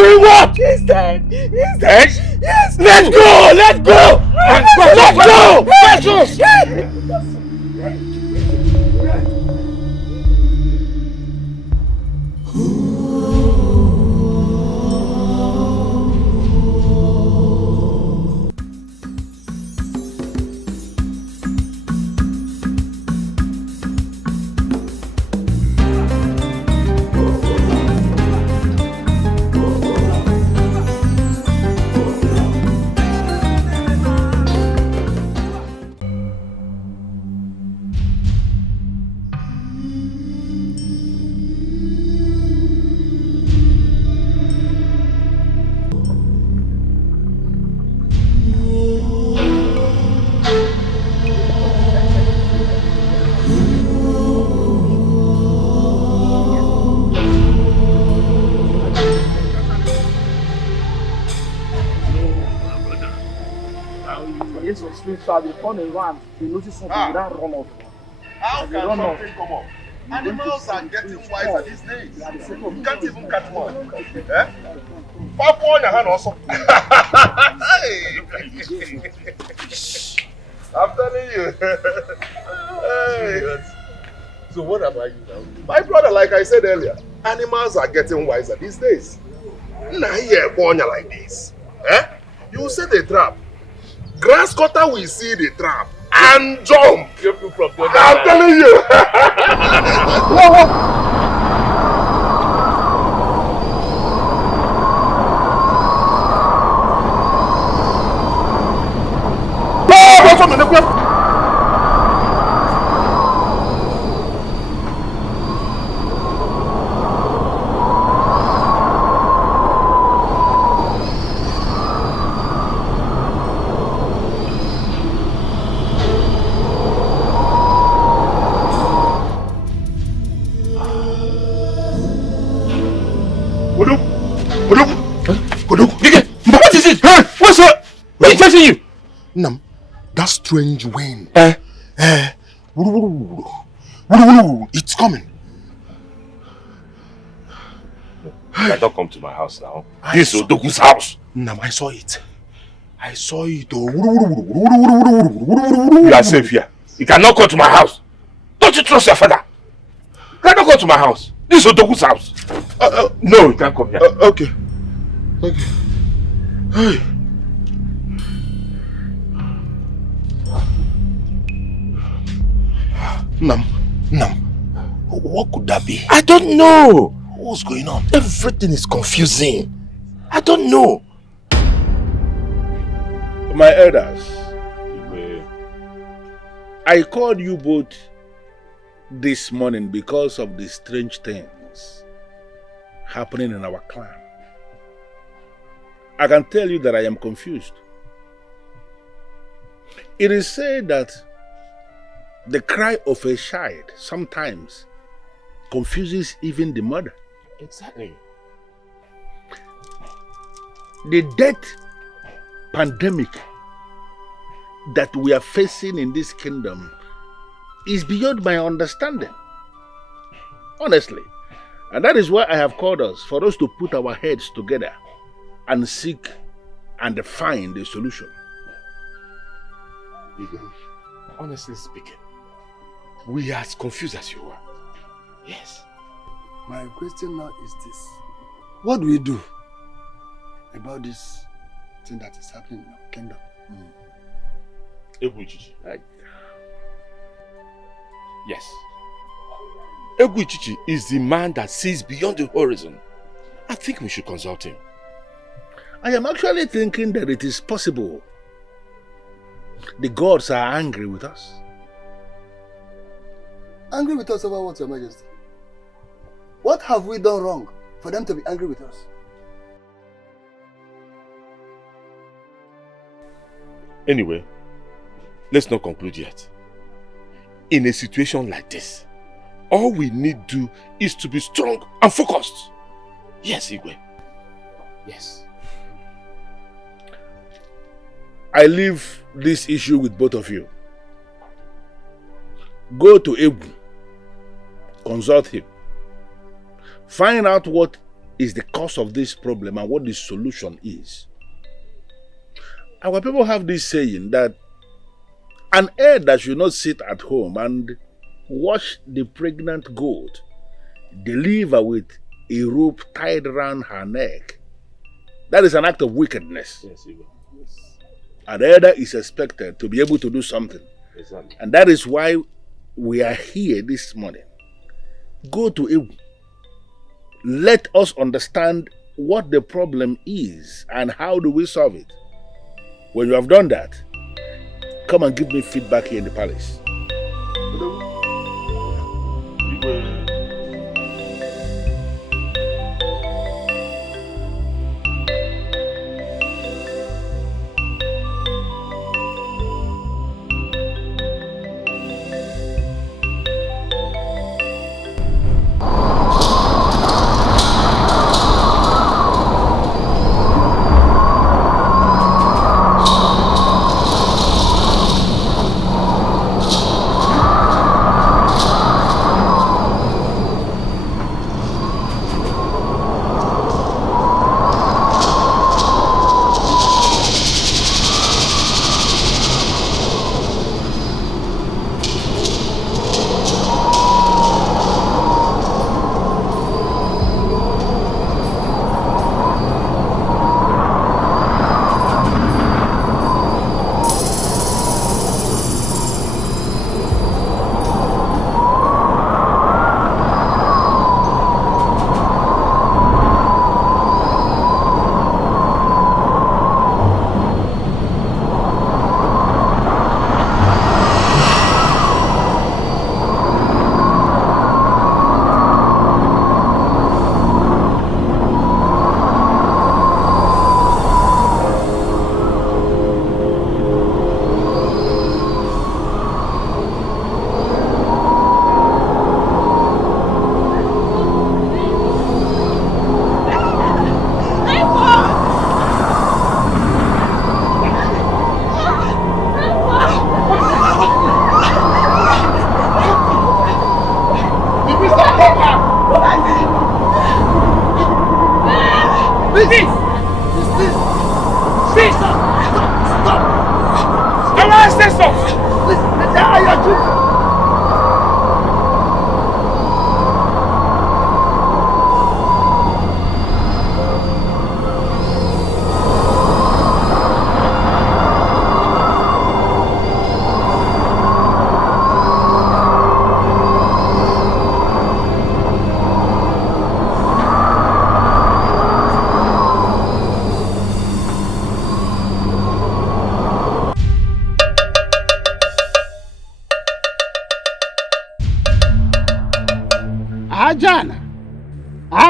Doing what? He's dead. He's dead? Yes. Let's go. Let's go. Let's go. Precious. So they turn around, they notice something, they don't run off. How can something come up? Animals are getting wiser these days. You can't even catch one. Eh? Pop on your hand also. I'm telling you. Hey. So what about you now? My brother, like I said earlier, animals are getting wiser these days. Now here, born like this. Eh? You set a trap. Grass cutter will see the trap and jump. I'm telling you. What is it? Huh? What's up? What's chasing you? Nam, that strange wind. It's coming. I don't come to my house now. This is Odogu's house. Nam, I saw it. I saw it. You are safe here. You cannot come to my house. Don't you trust your father? You cannot come to my house. This is Odogu's house. No, you can't come here. Okay. Okay. Hey. Nam, what could that be? I don't know. What's going on? Everything is confusing. I don't know. My elders, I called you both this morning because of the strange things happening in our clan. I can tell you that I am confused. It is said that the cry of a child sometimes confuses even the mother. Exactly. The death pandemic that we are facing in this kingdom is beyond my understanding. Honestly. And that is why I have called us, for us to put our heads together and seek and find a solution. Honestly speaking, we are as confused as you are. Yes. My question now is this. What do we do about this thing that is happening in our kingdom? Egwu-Ichichi. Yes. Egwu-Ichichi is the man that sees beyond the horizon. I think we should consult him. I am actually thinking that it is possible the gods are angry with us. Angry with us over what, Your Majesty? What have we done wrong for them to be angry with us? Anyway, let's not conclude yet. In a situation like this, all we need to do is to be strong and focused. Yes, Igwe. Yes. I leave this issue with both of you. Go to Egwu, consult him, find out what is the cause of this problem and what the solution is. Our people have this saying that an elder should not sit at home and watch the pregnant goat deliver with a rope tied around her neck. That is an act of wickedness. Yes, Igwe. An elder is expected to be able to do something. Exactly. And that is why we are here this morning. Go to Ewu. Let us understand what the problem is and how do we solve it. When you have done that, come and give me feedback here in the palace.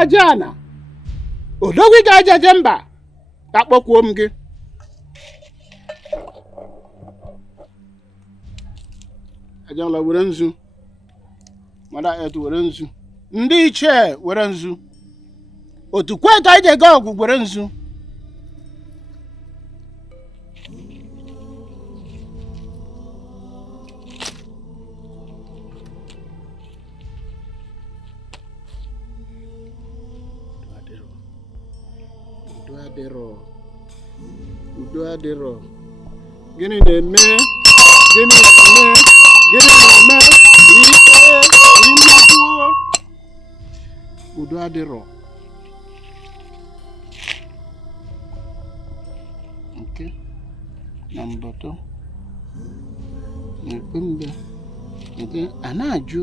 Ajana odogwi ga ajaje mba akpọkwuo m gị ajala were nzu mada etu were nzu ndị ichie were nzu otu kweta ije ga ọgwụ were nzu udo adịrọ gịnị na-eme udo adịrọ nke na mbọtọ na-ekpe mbe nke a na-ajụ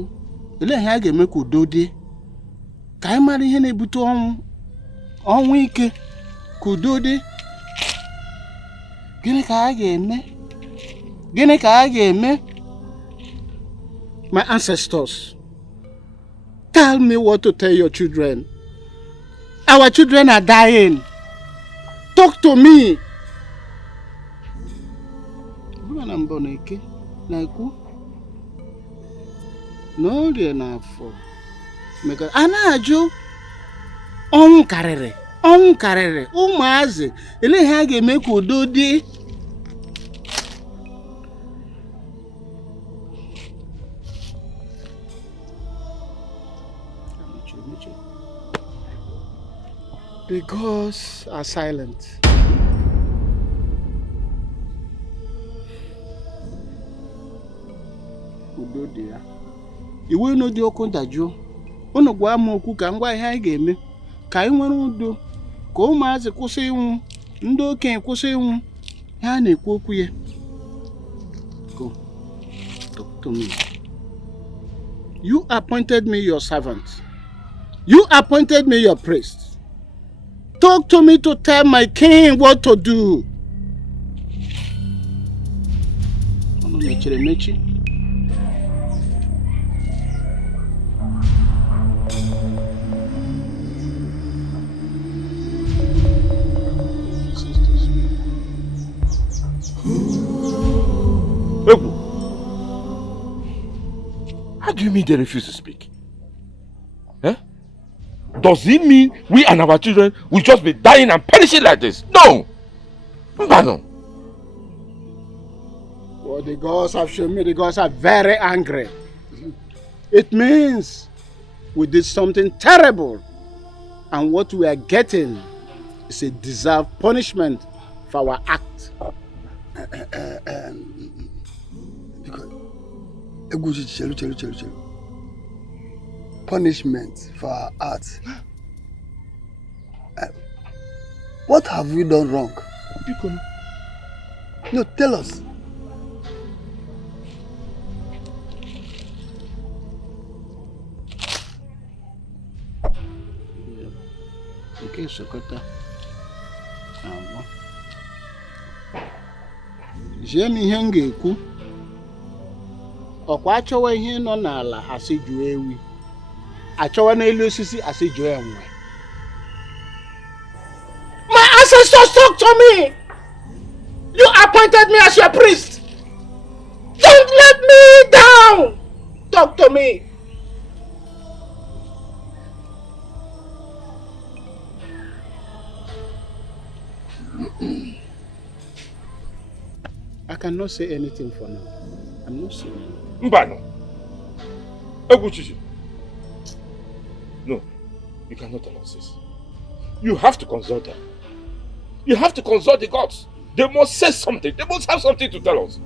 olee ihe a ga-eme ka udo dị ka anyị mara ihe na-ebute ọnwụ ike ka udo dị. Gịnị ka a ga-eme? My ancestors, tell me what to tell your children. Our children are dying. Talk to me. Na mbọ na-eke na-ekwu n'orie n'afọ maka a na-ajụ ọnwụ karịrị ụmụazị ele ihe a ga-eme ka udo dị. The gods are silent. Udo dị ya. Iwe unu dị ọkụ dajụọ. Unu gwa m okwu ka ngwa ihe anyị ga-eme. Ka anyị nwere udo. Ka ụmụazị kwụsị ịnwụ. Ndị okenye kwụsị ịnwụ. Ha na-ekwu okwu ya. Go. Talk to me. You appointed me your servant. You appointed me your priest. Talk to me to tell my king what to do. Ọnụ mechiri emechi. How do you mean they refuse to speak? Eh? Does it mean we and our children will just be dying and perishing like this? No! No. Well, the gods have shown me the gods are very angry. It means we did something terrible. And what we are getting is a deserved punishment for our act. Because punishment for our art. What have we done wrong? No, tell us. Okay, Sokota. Jemi ihe m ga-ekwu. Ọkwa achọwa ihe nọ n'ala asị jụọ ewi. Achọwa n'elu osisi asị jụọ enwe. My ancestors talk to me. You appointed me as your priest. Don't let me down. Talk to me. I cannot say anything for now. I'm not saying. Mbano. Eguchichi. No, you cannot tell us this. You have to consult them. You have to consult the gods. They must say something. They must have something to tell us.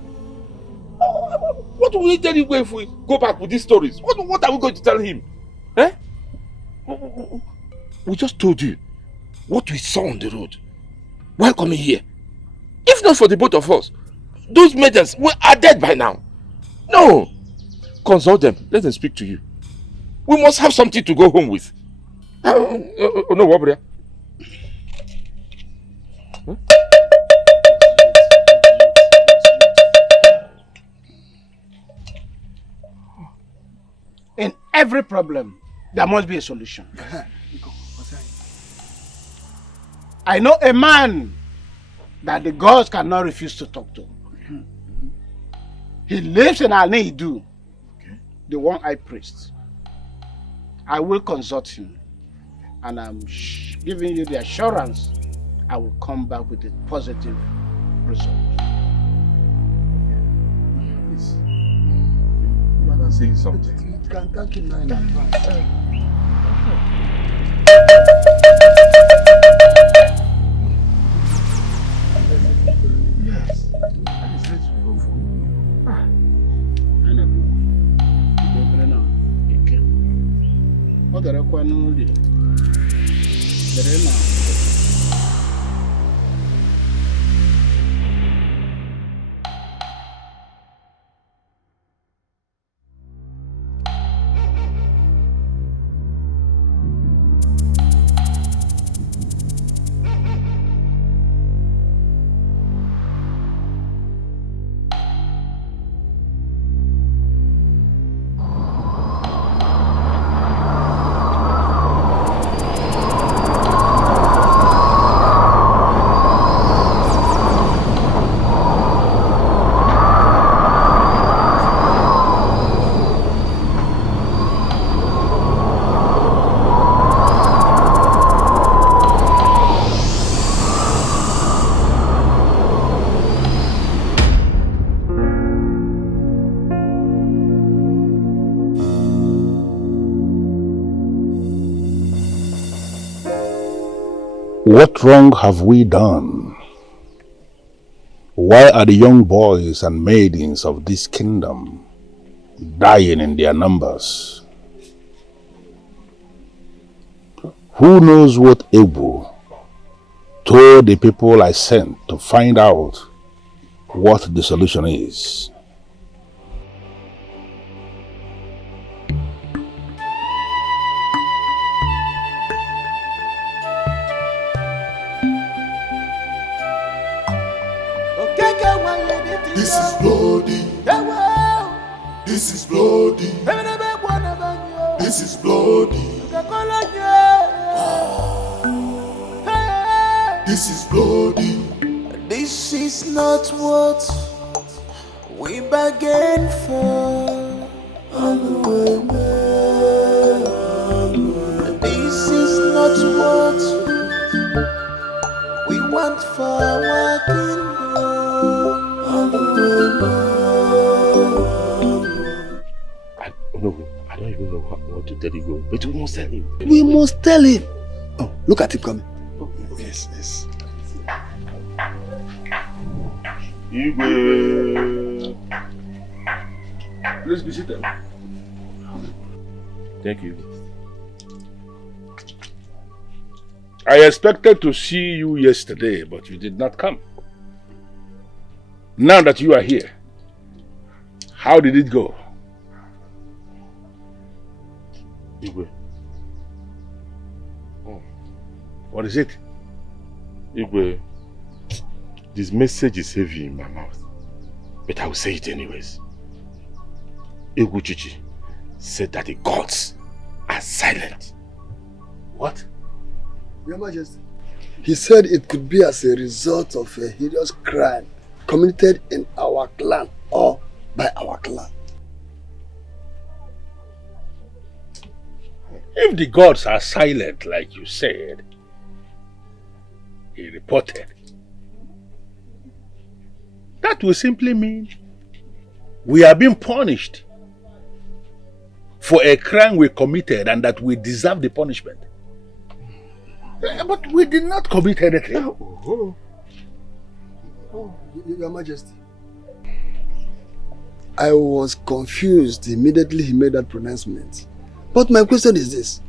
What will we tell you if we go back with these stories? What are we going to tell him? Eh? We just told you what we saw on the road while coming here. If not for the both of us, those maidens are dead by now. No. Consult them. Let them speak to you. We must have something to go home with. No, what, huh? In every problem, there must be a solution. I know a man that the gods cannot refuse to talk to. He lives in Anidu, the one-eyed priest. I will consult him, and I'm giving you the assurance I will come back with a positive result. Please. You are not saying something. You can thank him now in advance. Yes. That is let's go for. I know. What the require no do? There now. What wrong have we done? Why are the young boys and maidens of this kingdom dying in their numbers? Who knows what Ebu told the people I sent to find out what the solution is? This is bloody. This is bloody. This is bloody. This is bloody. This is not what we bargained for. This is not what we want for our kingdom. I don't even know what to tell you, but we must tell him. We must tell him. Oh, look at him coming. Oh, yes, yes. Igwe. Please be seated. Thank you. I expected to see you yesterday, but you did not come. Now that you are here, how did it go? Igwe. Oh. What is it? Igwe, this message is heavy in my mouth, but I will say it anyways. Eguchichi said that the gods are silent. What? Your Majesty. He said it could be as a result of a hideous crime committed in our clan or by our clan. If the gods are silent, like you said, he reported, that will simply mean we are being punished for a crime we committed and that we deserve the punishment. But we did not commit anything. Oh, Your Majesty. I was confused immediately he made that pronouncement. But my question is this.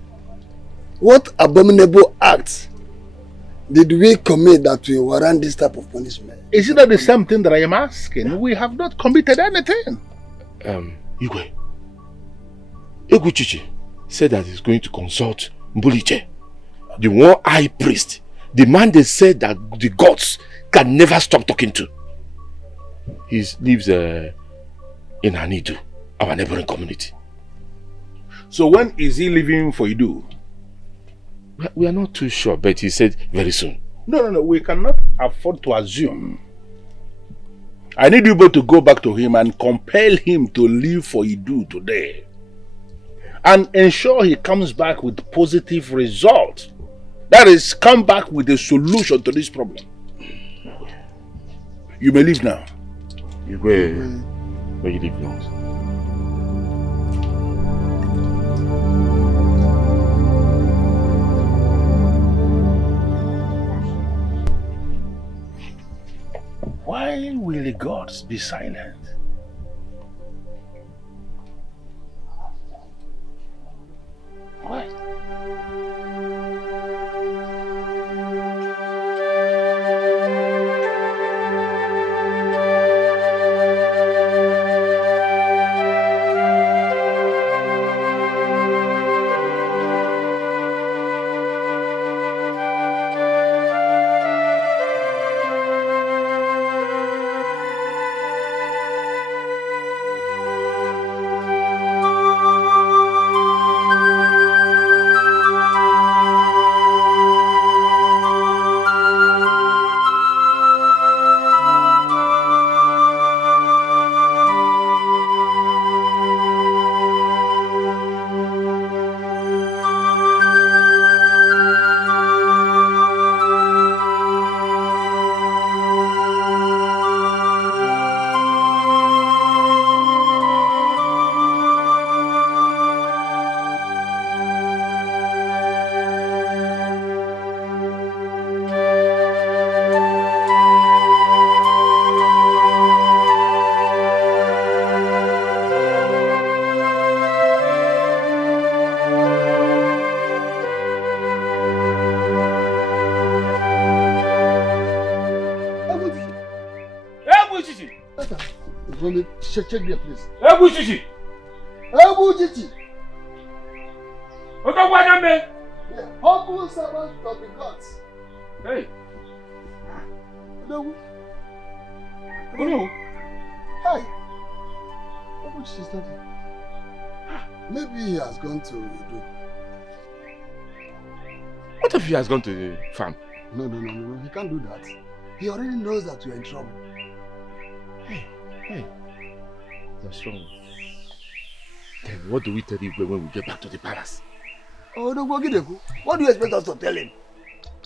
What abominable act did we commit that will warrant this type of punishment? Is it not the same thing that I am asking? We have not committed anything. Igwe. Eguchichi said that he's going to consult Mbuliche, the one high priest, the man they said that the gods can never stop talking to. He lives in Hanidu, our neighboring community. So when is he leaving for Idu? We are not too sure, but he said very soon. No. We cannot afford to assume. I need you both to go back to him and compel him to leave for Idu today. And ensure he comes back with positive results. That is, come back with a solution to this problem. You may leave now. Where you leave now? Why will the gods be silent? Why? for me. Check there, please. Ebu Chichi. Ebu Chichi. What about me? The humble servant of the gods. Hey. No. No. Hi. Ebu Chichi's not here. Maybe he has gone to Edo. What if he has gone to the farm? No. He can't do that. He already knows that you're in trouble. Hey. That's wrong. Then what do we tell Igwe when we get back to the palace? Oh, no, what do you expect us to tell him?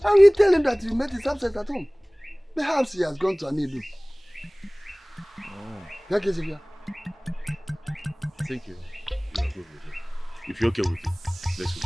How will you tell him that you met his absence at home? Perhaps he has gone to Anidu. Thank you. You are good with it. If you're okay with it, let's go.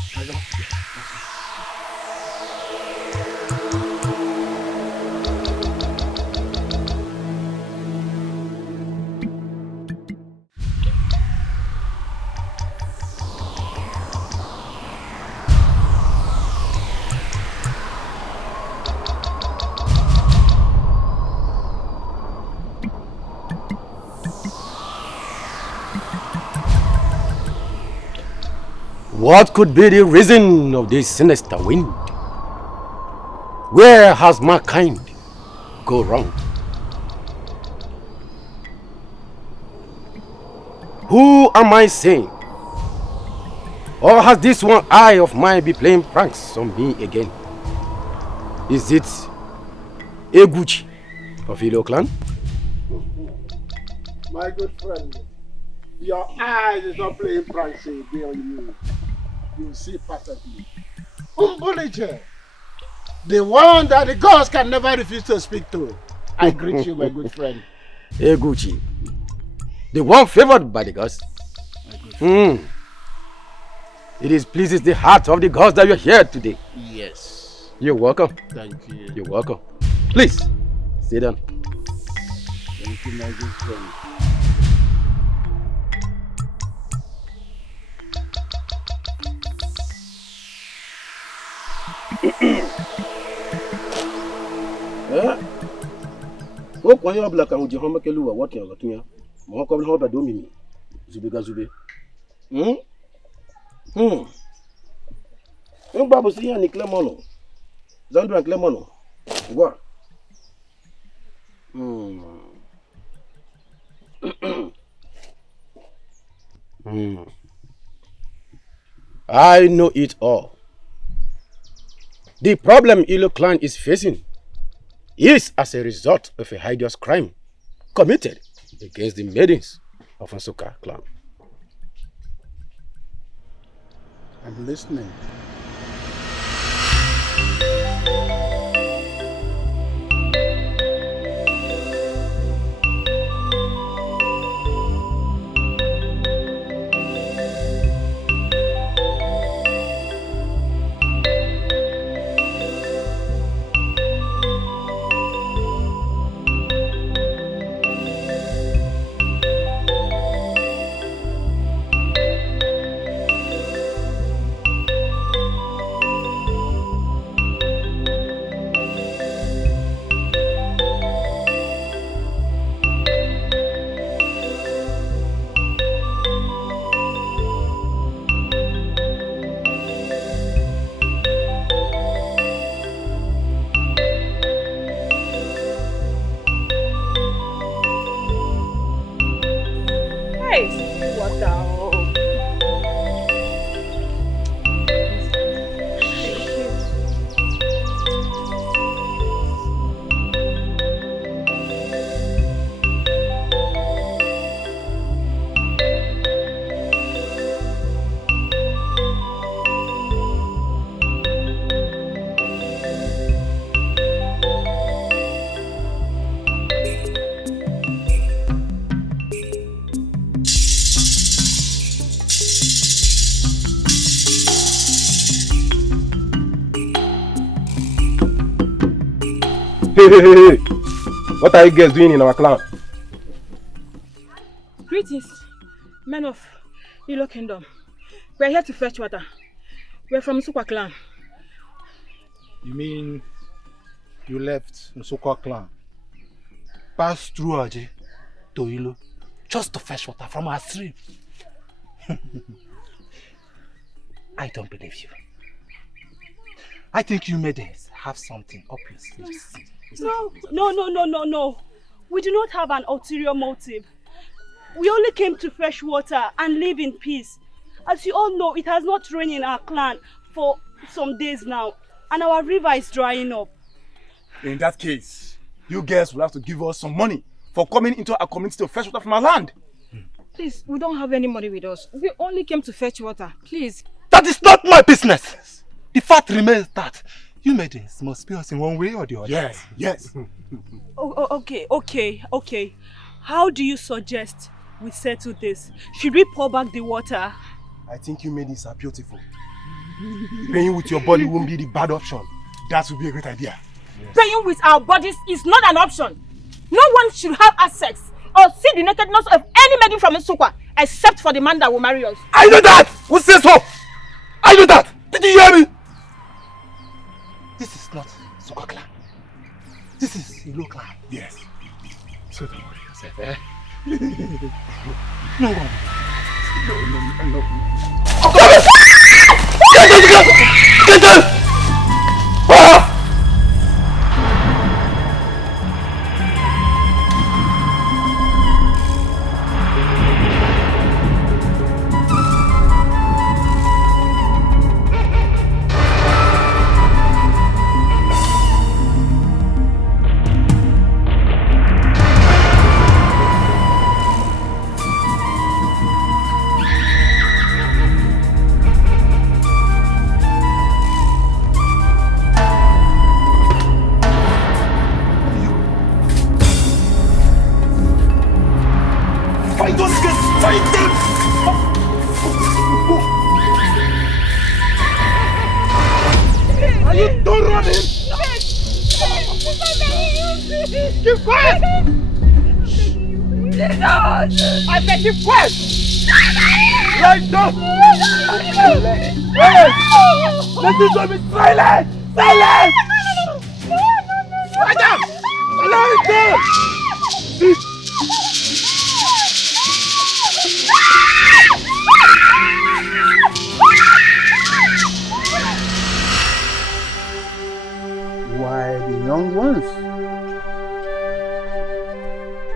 What could be the reason of this sinister wind? Where has mankind gone wrong? Who am I saying? Or has this one eye of mine be playing pranks on me again? Is it Eguchi of Ilo clan? My good friend, your eyes is not playing pranks again on you. You see perfectly. Umbulije, the one that the gods can never refuse to speak to. I greet you, my good friend. Eguchi, the one favored by the gods. It pleases the heart of the gods that you're here today. Yes. You're welcome. Thank you. You're welcome. Please, sit down. Thank you, my good friend. O kwa yo bla ka uje ho makelu wa what yo tunya mo ko ho ba do mimi zube ga zube ngba bo si ya ni klemono zandu an klemono gwa I know it all. The problem Ilo clan is facing is as a result of a hideous crime committed against the maidens of Nsukka clan. I'm listening. Hey. What are you guys doing in our clan? Greetings, men of Ilo Kingdom. We are here to fetch water. We are from Nsukka clan. You mean you left Nsukka clan, passed through Aje to Ilo, just to fetch water from our stream. I don't believe you. I think you ladies have something up your sleeves. No. We do not have an ulterior motive. We only came to fetch water and live in peace. As you all know, it has not rained in our clan for some days now, and our river is drying up. In that case, you girls will have to give us some money for coming into our community to fetch water from our land. Please, we don't have any money with us. We only came to fetch water. Please. That is not my business. The fact remains that you ladies must pay us in one way or the other. Yes. Okay. How do you suggest we settle this? Should we pour back the water? I think you ladies are beautiful. Paying with your body won't be the bad option. That would be a great idea. Yes. Paying with our bodies is not an option. No one should have access or see the nakedness of any maiden from Nsukka except for the man that will marry us. I know that! Who says so? I know that! Did you hear me? This is not Nsukka clan. This is Ilo clan. Yes. So don't worry yourself, eh? No. Get out! Ah!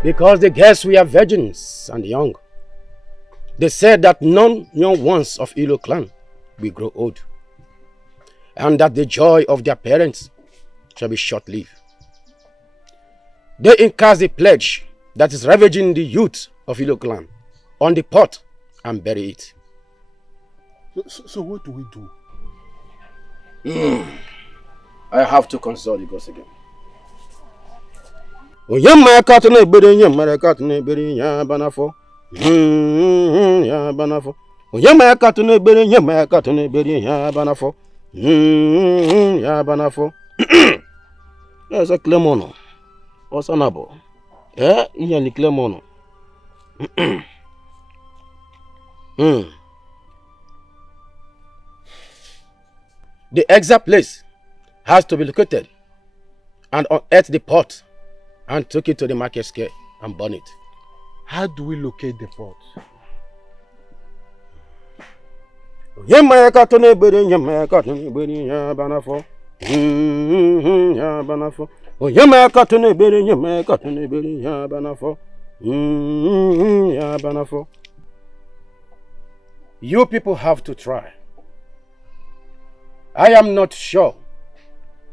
Because the girls were virgins and young. They said that none young ones of Ilo clan will grow old, and that the joy of their parents shall be short-lived. They encast the pledge that is ravaging the youth of Ilo clan on the pot and bury it. So what do we do? I have to consult the gods again. Onye kat na egbere nye mara kat na egbere nya banafo. Ya banafo. Onye kat na egbere nye mara kat na egbere nya banafo. Ya banafo. Yes, a Clemono. Osanabo. Iya ni Clemono. The exact place has to be located and unearth the pot and took it to the market square and burn it. How do we locate the pot? Yemaya katone bere yemaya katone bere ya banafo. Ya banafo. Yemaya katone bere yemaya katone bere ya banafo. Ya banafo. You people have to try. I am not sure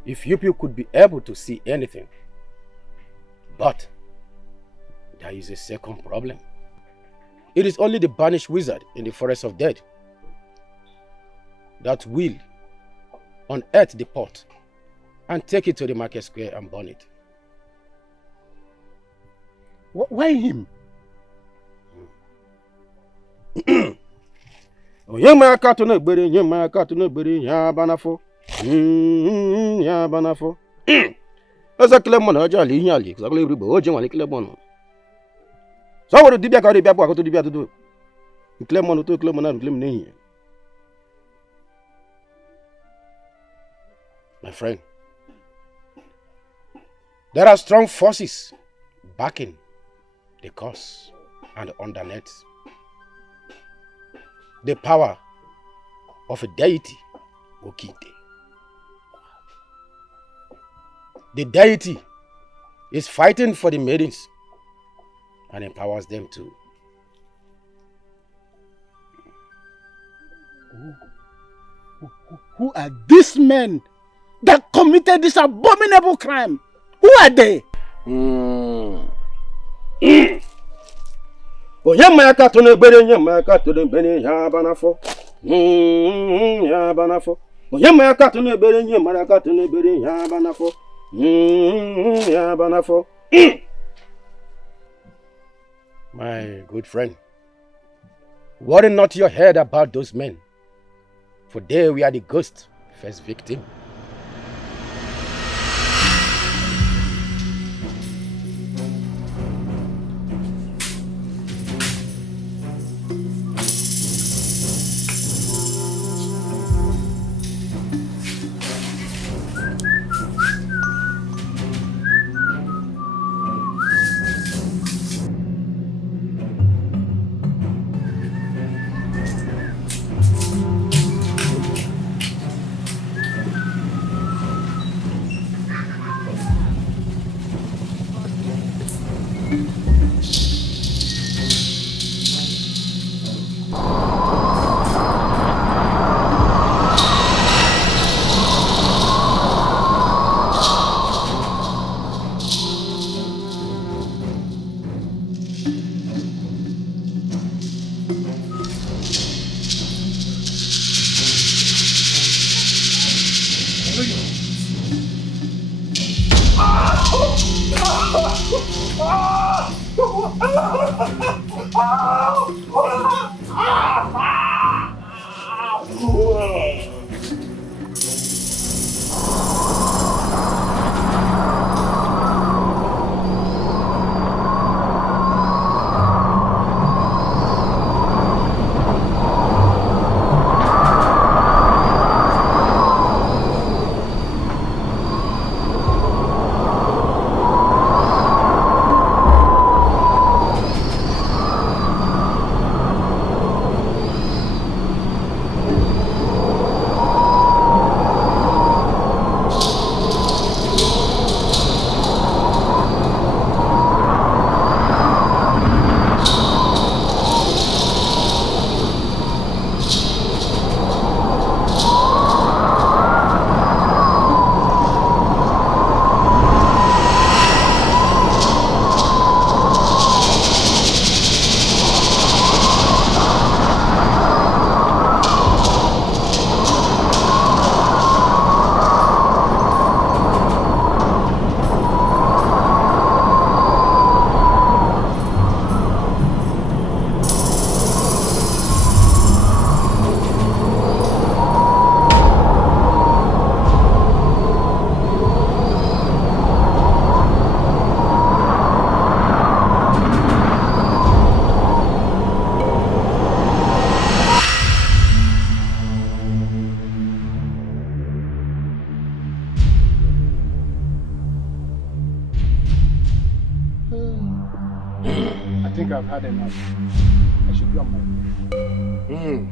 if you people could be able to see anything. But there is a second problem. It is only the banished wizard in the forest of dead that will unearth the pot and take it to the market square and burn it. Why him? Yema katune bere yema katune bere ya banafo. Ya banafo. Asa Clemon aja li nyali, exactly ribo oje wani Clemon. So what dibia ka dibia po akoto dibia to Clemon to Clemon na Clemon ni. My friend, there are strong forces backing the cause. and underneath. The power of a deity, Okite. The deity is fighting for the maidens and empowers them too. Who are these men that committed this abominable crime? Who are they? Onyemaka to nebere nyemaka to nebere ya banafo. Ya banafo. Onyemaka to nebere nyemaka to nebere ya banafo. Ya banafo. My good friend, worry not your head about those men, for they were the ghost first victim. I think I've had enough. I should be on my way.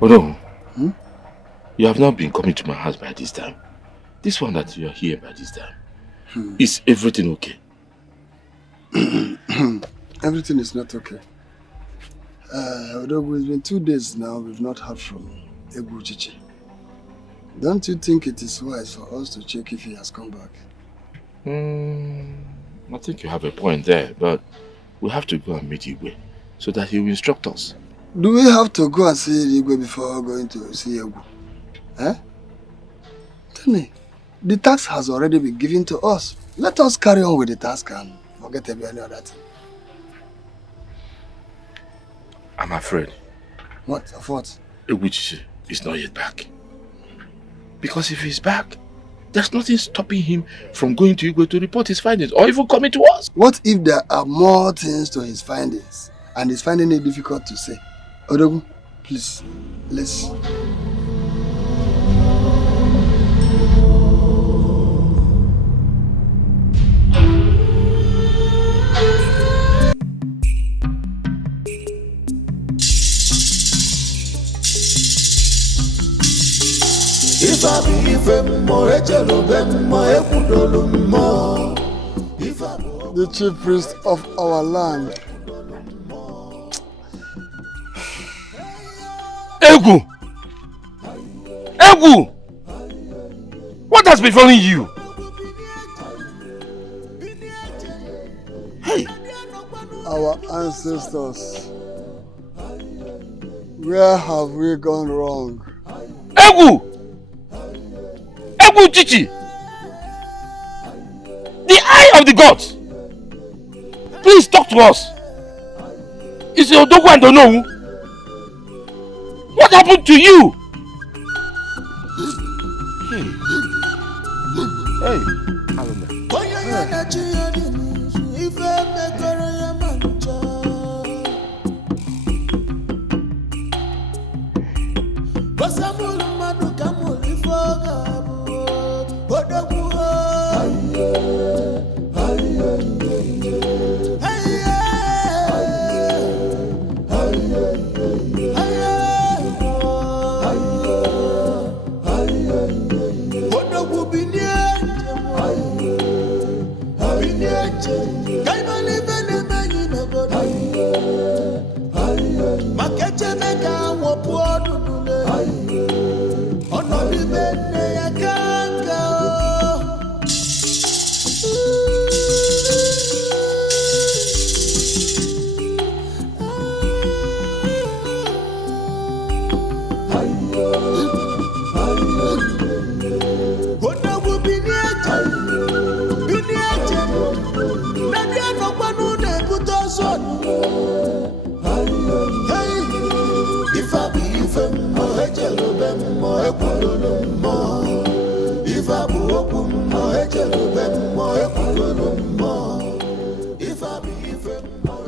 no. You have not been coming to my house by this time. This one that you are here by this time. Is everything okay? Everything is not okay. Although it's been 2 days now, we've not heard from UGEZU. Don't you think it is wise for us to check if he has come back? I think you have a point there, but we have to go and meet Igwe so that he will instruct us. Do we have to go and see Igwe before going to see Igwe? Eh? Tell me, the task has already been given to us. Let us carry on with the task and forget about any other thing. I'm afraid. What? Of what? UGEZU is not yet back. Because if he's back, there's nothing stopping him from going to Igwe to report his findings or even coming to us. What if there are more things to his findings and he's finding it difficult to say? Odogu, please, let's... The chief priest of our land. Egu! Egu! What has befallen you? Hey! Our ancestors. Where have we gone wrong? Egu! Egu Chichi! The eye of the gods! Please talk to us! Is your Odogu and Onowu? What happened to you? Hey,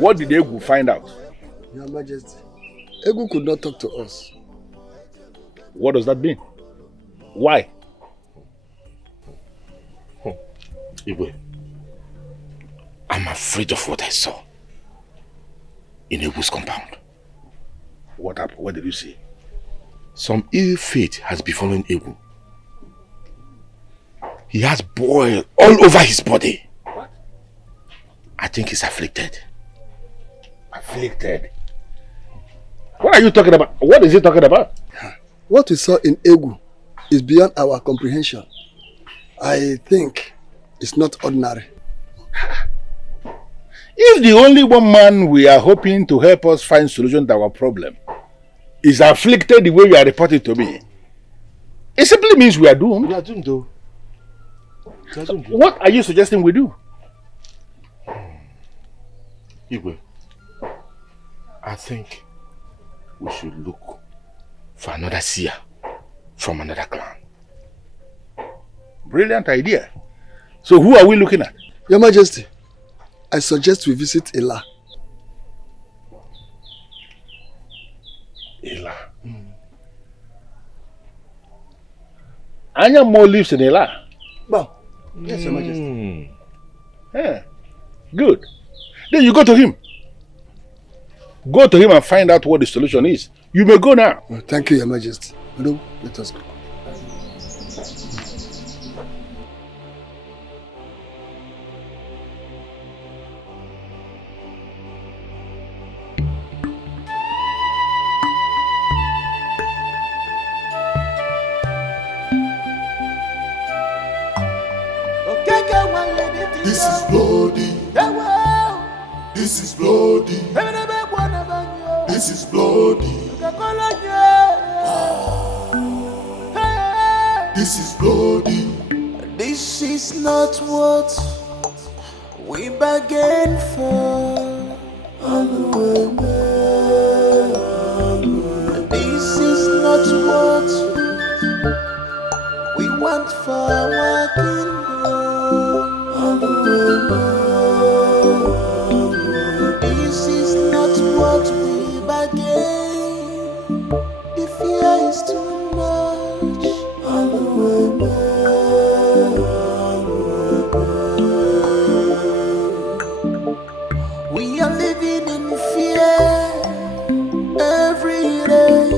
What did Egu find out? Your Majesty, Egu could not talk to us. What does that mean? Why? Igwe, I'm afraid of what I saw in Egu's compound. What happened? What did you see? Some ill fate has befallen Egu. He has boil all over his body. What? I think he's afflicted. Afflicted? What are you talking about? What is he talking about? What we saw in Egu is beyond our comprehension. I think it's not ordinary. If the only one man we are hoping to help us find solution to our problem is afflicted the way you are reporting to me, it simply means we are doomed. We are doomed though. What are you suggesting we do? Igwe, I think we should look for another seer from another clan. Brilliant idea. So who are we looking at? Your Majesty, I suggest we visit Ela. Ela. Anyamo lives in Ela. Well, yes, Your Majesty. Yeah. Good. Then you go to him. Go to him and find out what the solution is. You may go now. Well, thank you, Your Majesty. Let us go. This is bloody. This is bloody. This is bloody. This is bloody. This is not what we bargained for. This is not what we want for our kingdom. This is not what we bargained. The fear is too much. We are living in fear every day.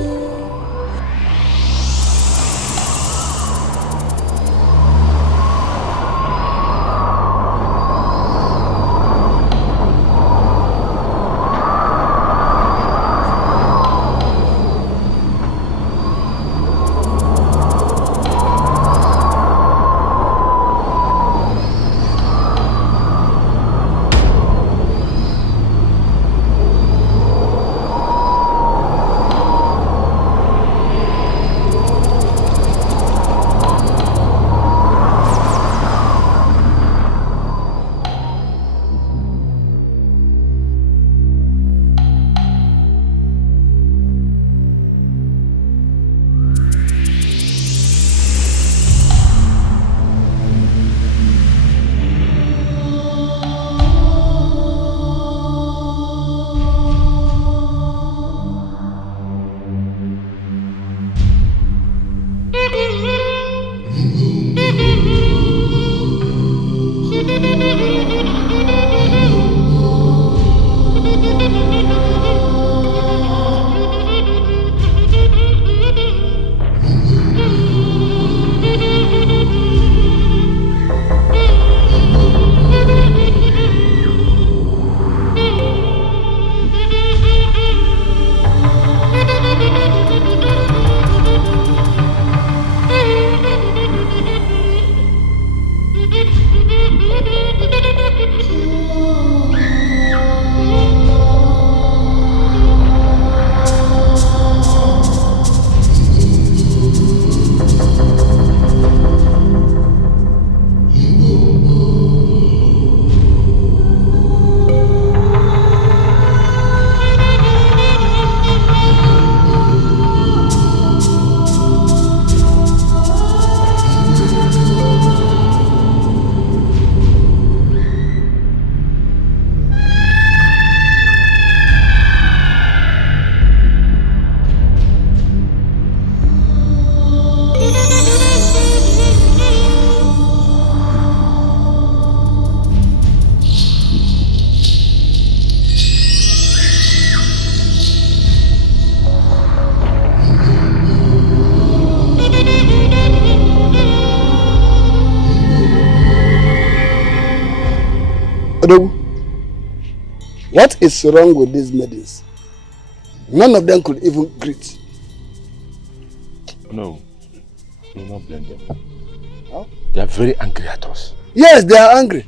What is wrong with these maidens? None of them could even greet. No, do not blame them. Huh? They are very angry at us. Yes, they are angry.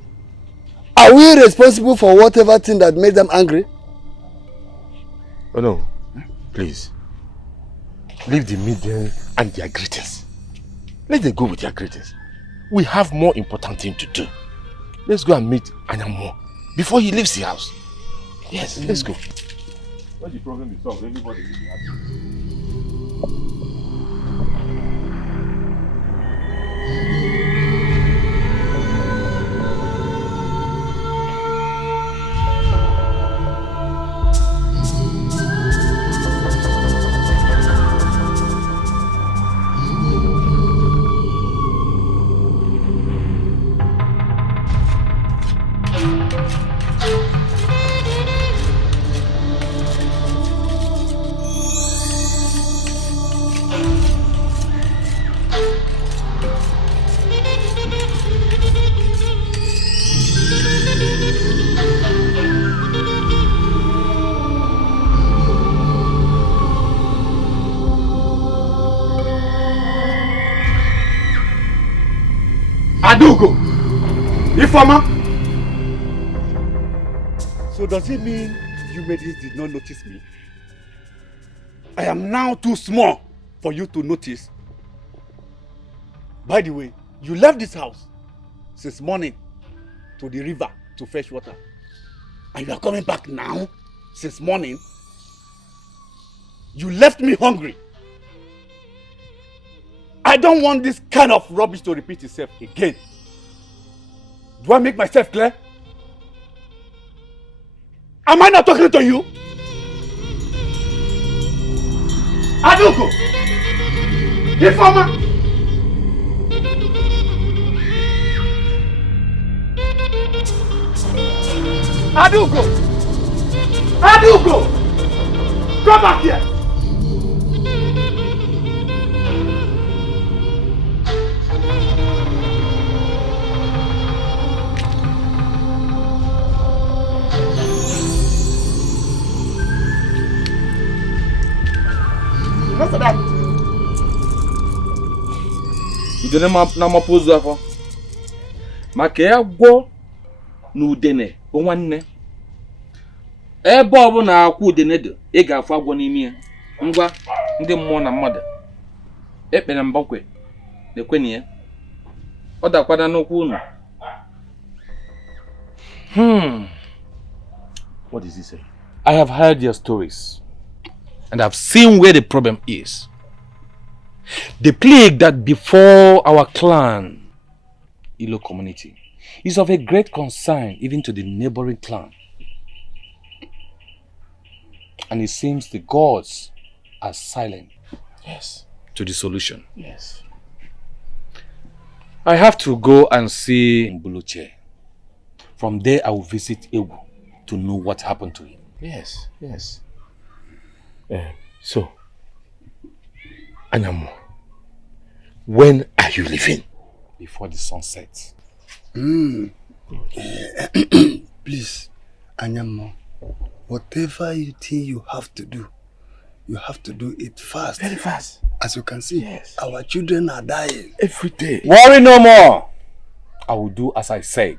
Are we responsible for whatever thing that made them angry? Oh no, please. Leave the meeting and their greetings. Let them go with their greetings. We have more important thing to do. Let's go and meet Anyamo before he leaves the house. Yes, let's go. When the problem is solved, everybody will be happy. Adugo! Informer! So does it mean you ladies did not notice me? I am now too small for you to notice. By the way, you left this house since morning to the river to fetch water. And you are coming back now since morning. You left me hungry. I don't want this kind of rubbish to repeat itself again. Do I make myself clear? Am I not talking to you? Adugo! Informer! Adugo! Adugo! Come back here! What's that? Udene na mapozu afọ. Maka ya gwo na udene o nwanne. Ebe ọ bụ na akwa udene dị, ị ga-afụ agwọ n'ime ya. Ngwa ndị mmụọ na mmadụ. Ekpere mbakwe lekweni ya. Ọ dakwada n'okwu unu. What does he say? I have heard your stories. And I've seen where the problem is. The plague that before our clan, Ilo community, is of a great concern even to the neighboring clan. And it seems the gods are silent. Yes. To the solution. Yes. I have to go and see Mbuluche. From there I will visit Ewu to know what happened to him. Yes, yes. So, Anyamo, when are you leaving? Before the sun sets. Please, Anyamo, whatever you think you have to do it fast. Very fast. As you can see, yes, our children are dying. Every day. Worry no more. I will do as I said.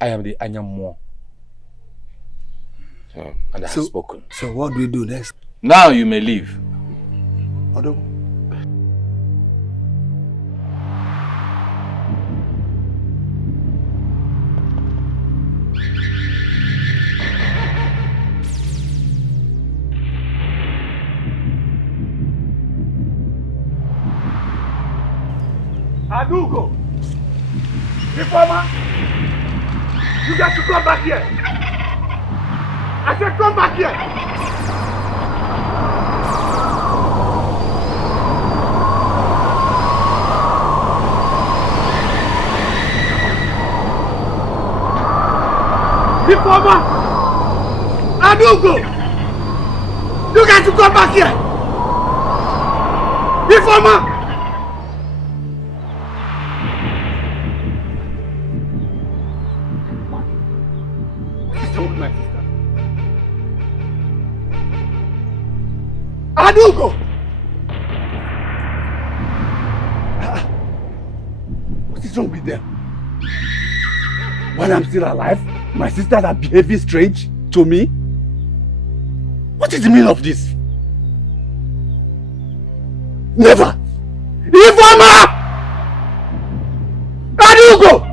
I am the Anyamo. And I have spoken. So what do we do next? Now you may leave. Adugo. Informer! You got to come back here! I said come back here! Informer! Adugo! You got to come back here! Informer! Adugo! What is wrong with them? While I'm still alive, my sisters are behaving strange to me? What is the meaning of this? Never! Informer! Adugo!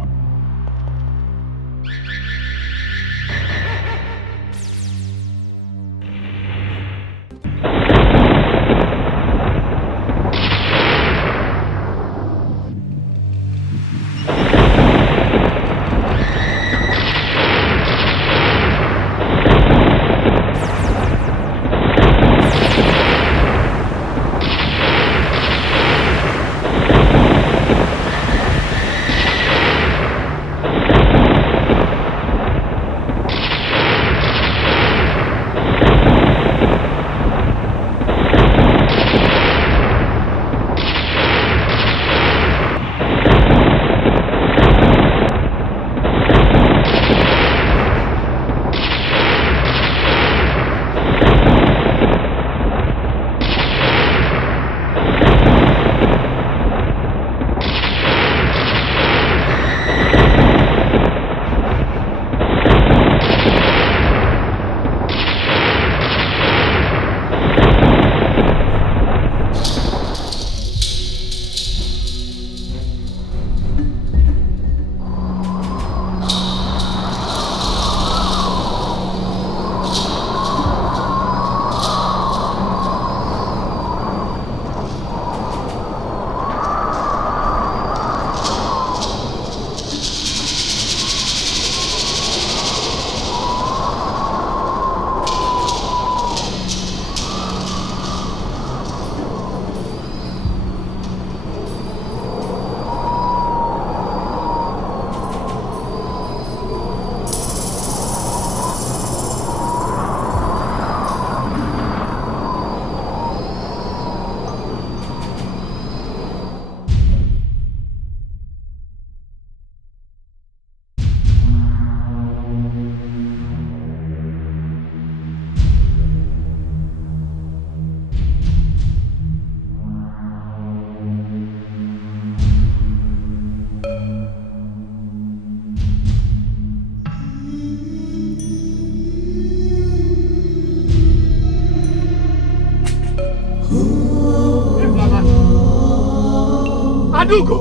Adugo!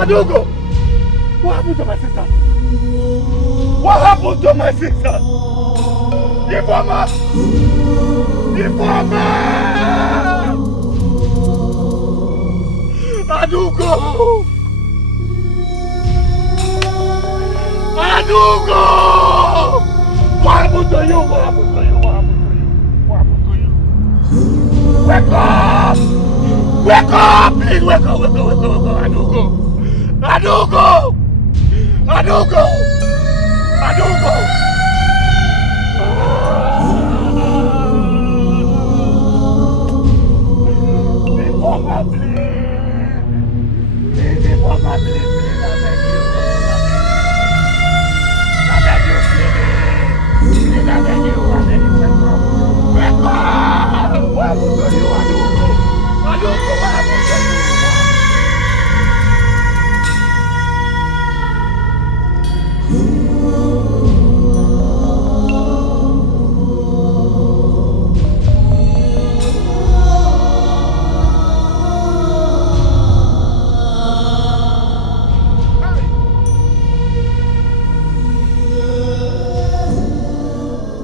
Adugo! What happened to my sister? What happened to my sister? Informer! Informer! Adugo! Adugo! What happened to you? What happened to you? What happened to you? What happened to you? Wake up! Wake up! Please wake up! Wake up! Wake up! Wake up! Adugo! Adugo! Adugo! Adugo! Informer, please! Please, informer, please! Please, I beg you! I beg you, please! Please, I beg you! I beg you, wake up! Wake up! What happened to you, Adugo? Adugo, what happened to you?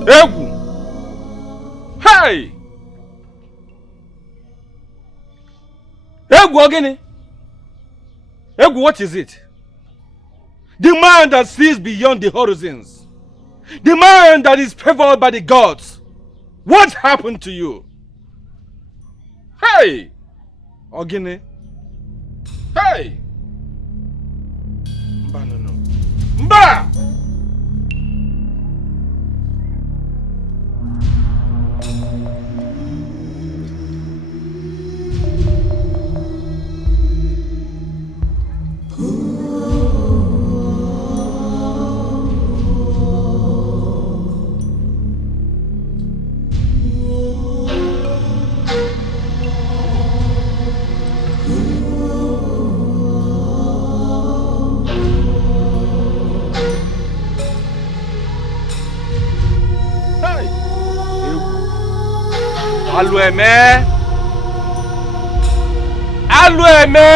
Egwu! Hey! Egwu ogini? Egwu, what is it? The man that sees beyond the horizons. The man that is favored by the gods. What happened to you? Hey! Ogini? Hey! Mba no no. Mba! Alueme! Alueme!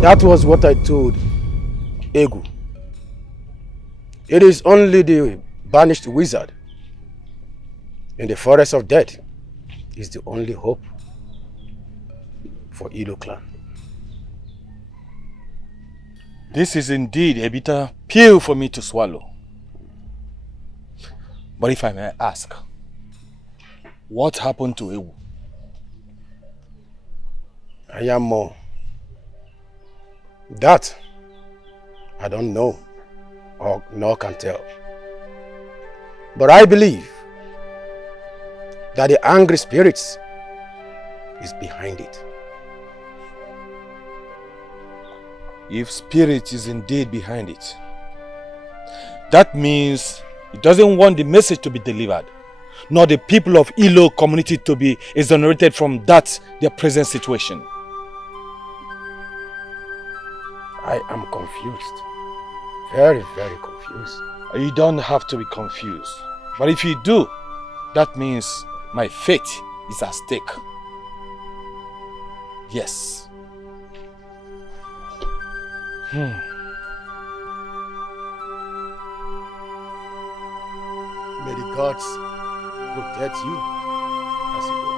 That was what I told Egu. It is only the banished wizard in the forest of death is the only hope for Ilo clan. This is indeed a bitter pill for me to swallow. But if I may ask, what happened to Ewu? I am more. That I don't know or nor can tell. But I believe that the angry spirits is behind it. If spirit is indeed behind it, that means it doesn't want the message to be delivered, nor the people of Ilo community to be exonerated from that their present situation. I am confused. Very, very confused. You don't have to be confused. But if you do, that means my fate is at stake. Yes. May the gods protect you as you go.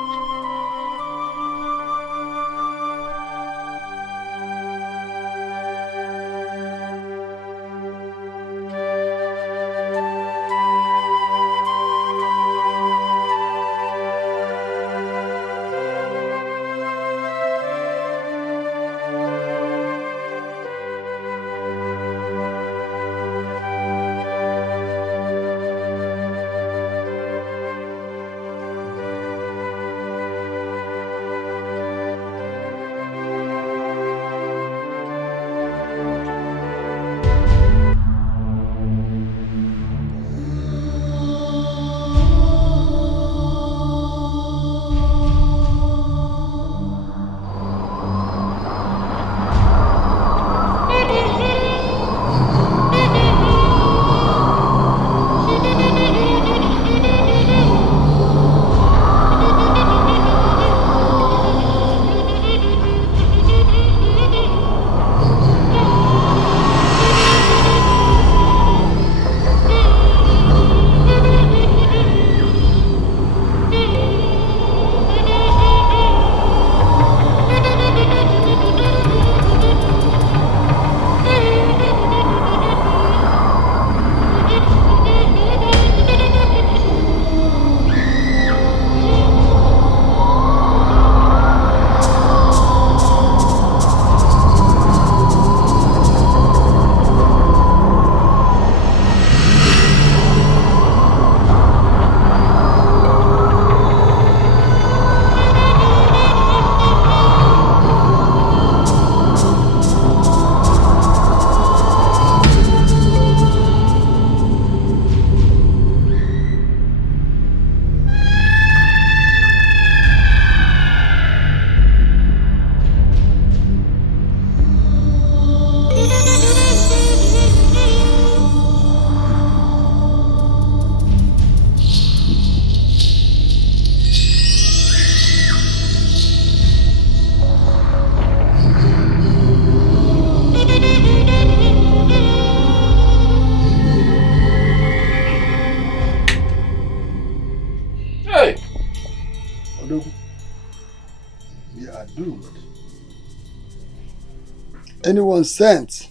Anyone sent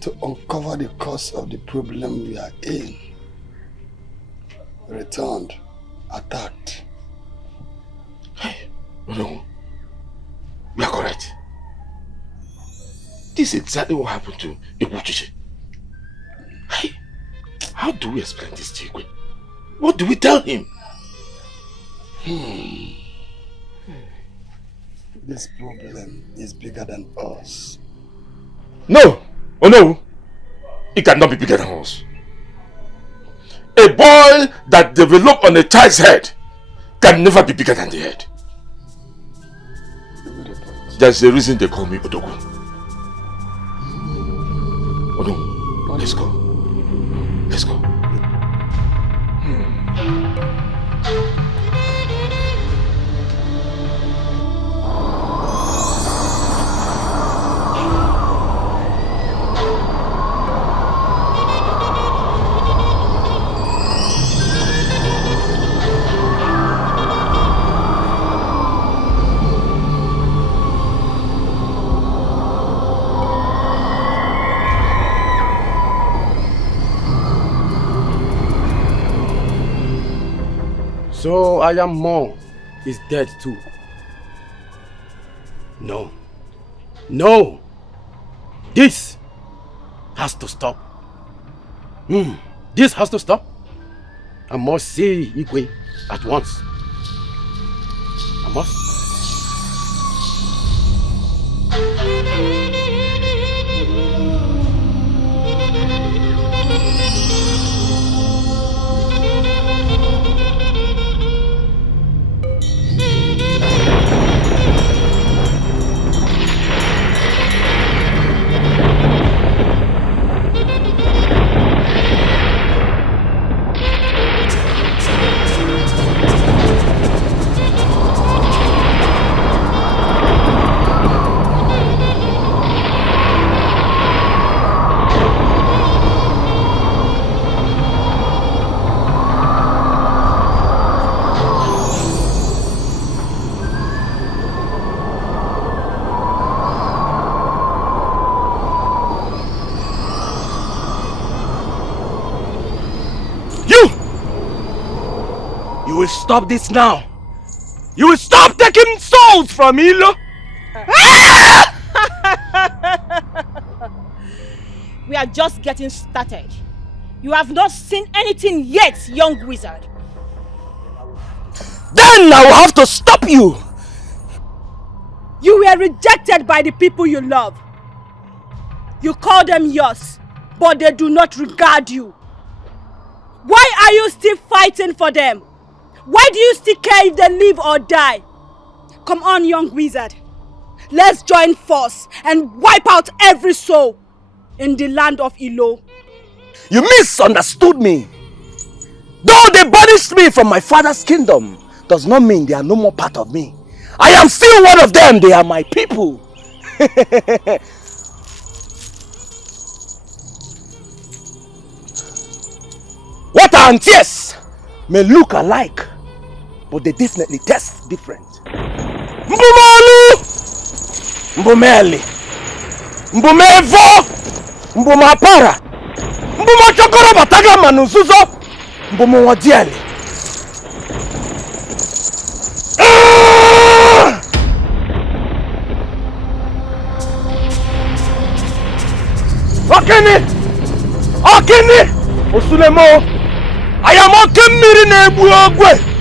to uncover the cause of the problem we are in returned, attacked. Hey, no, you are correct. This is exactly what happened to Ibuchiche. Hey, how do we explain this to Igwe? What do we tell him? This problem is bigger than us. No! Oh no! It cannot be bigger than us. A boil that develops on a child's head can never be bigger than the head. There's a reason they call me Odogu. Oh no, let's go. Let's go. So Ayamon is dead too. No. No! This has to stop. This has to stop. I must see Igwe at once. I must. will stop this now. You will stop taking souls from Ilo. We are just getting started. You have not seen anything yet, young wizard. Then I will have to stop you. You were rejected by the people you love. You call them yours, but they do not regard you. Why are you still fighting for them? Why do you still care if they live or die? Come on, young wizard. Let's join force and wipe out every soul in the land of Ilo. You misunderstood me. Though they banished me from my father's kingdom, does not mean they are no more part of me. I am still one of them. They are my people. Water and tears may look alike, but they definitely taste different. Mbumalu, Mbumeli, Mbumevo, Mbumapara, Mbumachokoro Bataga Manuzuzo, Mbumuwadieli. Okini, Osulemo, I am Okemiri Nebuogwe.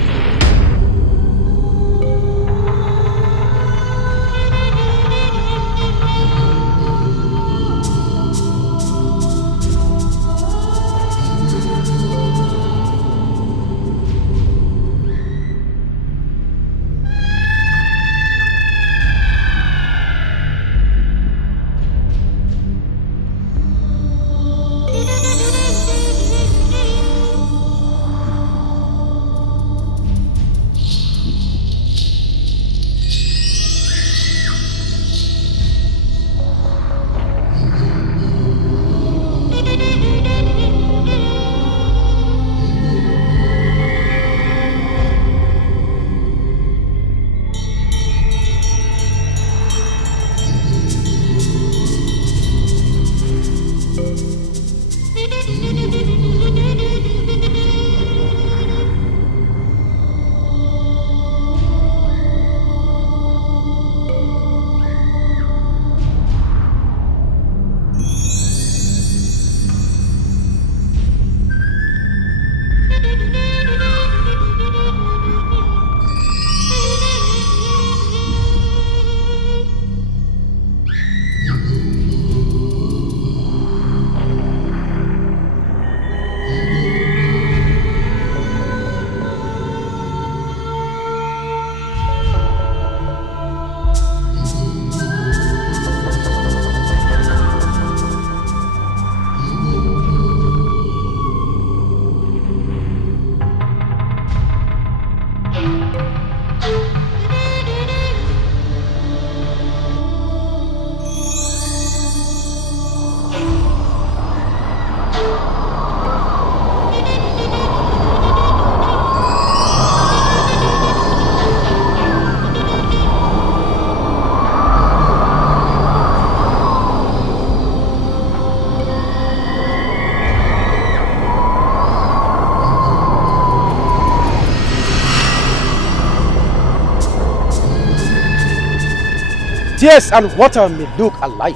Tears and water may look alike,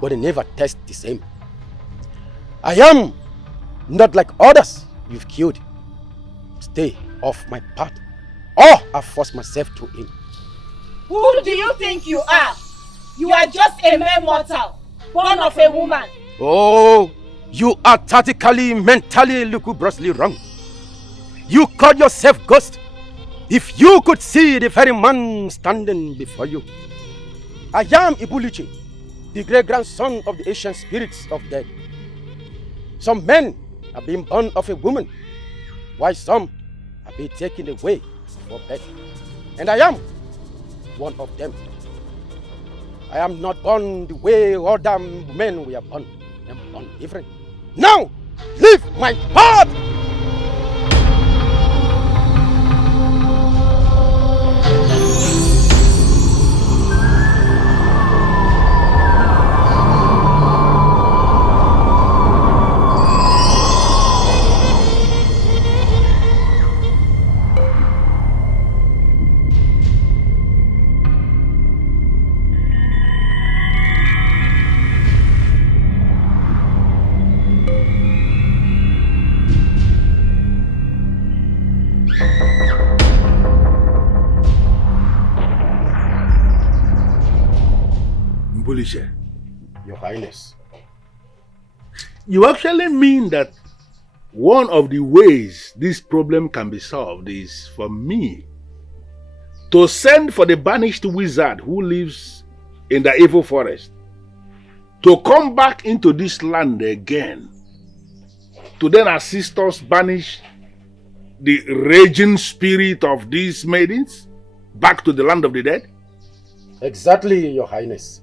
but they never taste the same. I am not like others you've killed. Stay off my path, or I force myself to him. Who do you think you are? You are just a mere mortal, born of a woman. Oh, you are tactically, mentally, lugubriously wrong. You call yourself ghost. If you could see the very man standing before you. I am Ibulichi, the great-grandson of the ancient spirits of dead. Some men have been born of a woman, while some have been taken away for death. And I am one of them. I am not born the way other men were born. I am born different. Now, leave my path! Ibulishe. Your Highness. You actually mean that one of the ways this problem can be solved is for me to send for the banished wizard who lives in the evil forest to come back into this land again, to then assist us banish the raging spirit of these maidens back to the land of the dead? Exactly, Your Highness.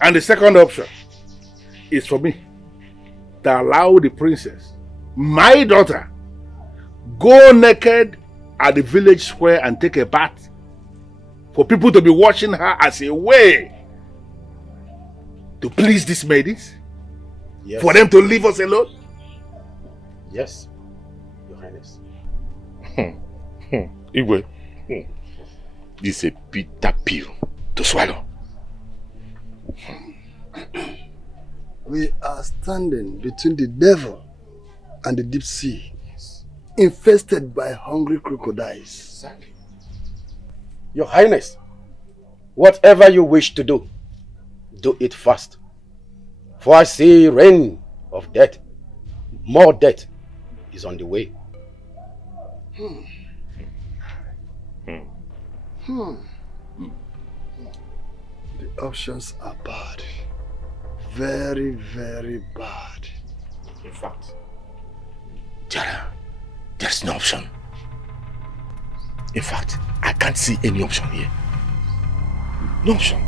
And the second option is for me to allow the princess, my daughter, go naked at the village square and take a bath for people to be watching her as a way to please these maidens? Yes. For them to leave us alone? Yes, Your Highness. Igwe, this is a bitter pill to swallow. We are standing between the devil and the deep sea, infested by hungry crocodiles. Exactly. Your Highness, whatever you wish to do, do it fast. For I see rain of death, more death is on the way. The options are bad. Very, very bad. In fact, there's no option. In fact, I can't see any option here. No option.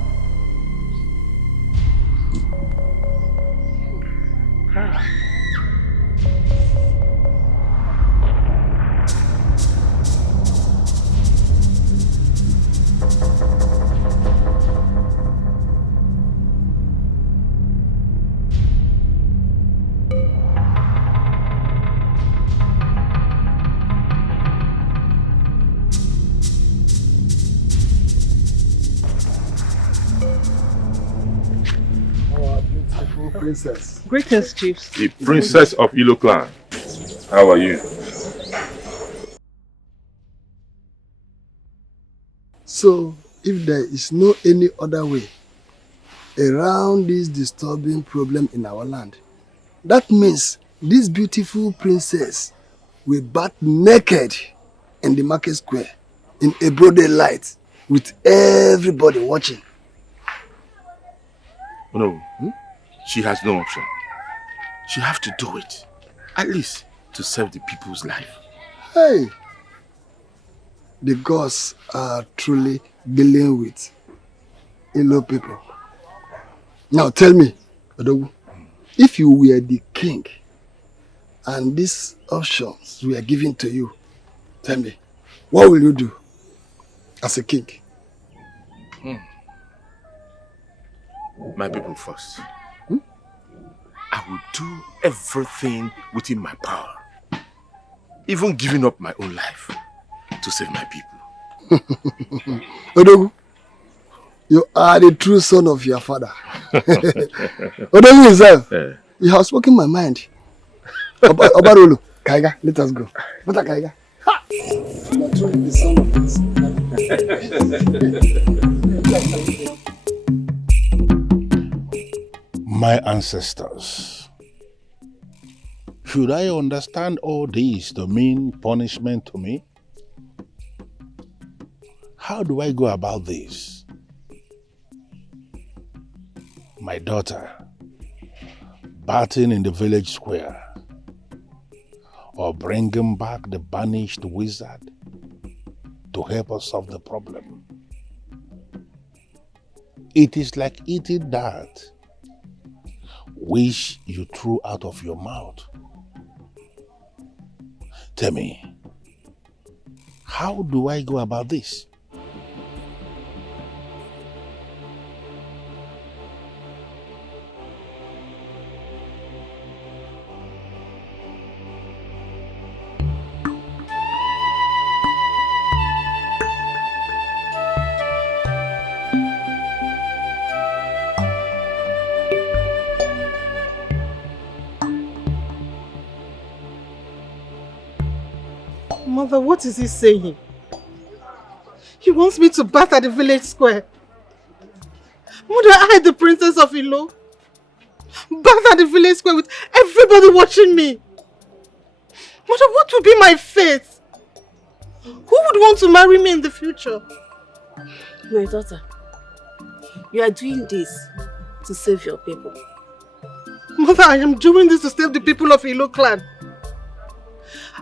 Princess. Greetings, chiefs. The princess of Ilo clan. How are you? So, if there is no any other way around this disturbing problem in our land, that means this beautiful princess will bath naked in the market square in a broad daylight with everybody watching. No, she has no option. She has to do it, at least to save the people's life. Hey, the gods are truly dealing with Ilo people. Now tell me, Odogu, if you were the king and these options were given to you, tell me, what will you do as a king? My people first. I will do everything within my power, even giving up my own life to save my people. Odogu, you are the true son of your father. Odogu himself, you have spoken my mind. Obarolu, Kaiga, let us go. What a Kaiga? Ha! You are truly the son of this. My ancestors, should I understand all this to mean punishment to me? How do I go about this? My daughter, bathing in the village square, or bringing back the banished wizard to help us solve the problem. It is like eating that which you threw out of your mouth. Tell me, how do I go about this? Mother, what is he saying? He wants me to bath at the village square. Mother, I, the princess of Ilo, bath at the village square with everybody watching me. Mother, what will be my fate? Who would want to marry me in the future? My daughter, you are doing this to save your people. Mother, I am doing this to save the people of Ilo clan.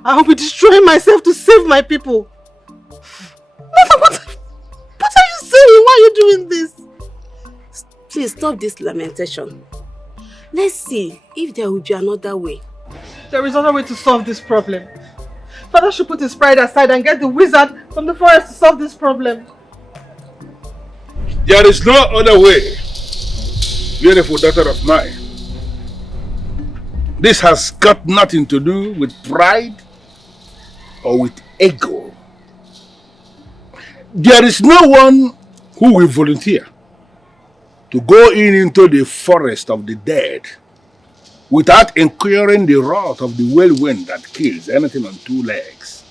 I will be destroying myself to save my people. Mother, what are you saying? Why are you doing this? Please stop this lamentation. Let's see if there will be another way. There is another way to solve this problem. Father should put his pride aside and get the wizard from the forest to solve this problem. There is no other way, beautiful daughter of mine. This has got nothing to do with pride or with ego. There is no one who will volunteer to go into the forest of the dead without incurring the wrath of the whirlwind that kills anything on two legs.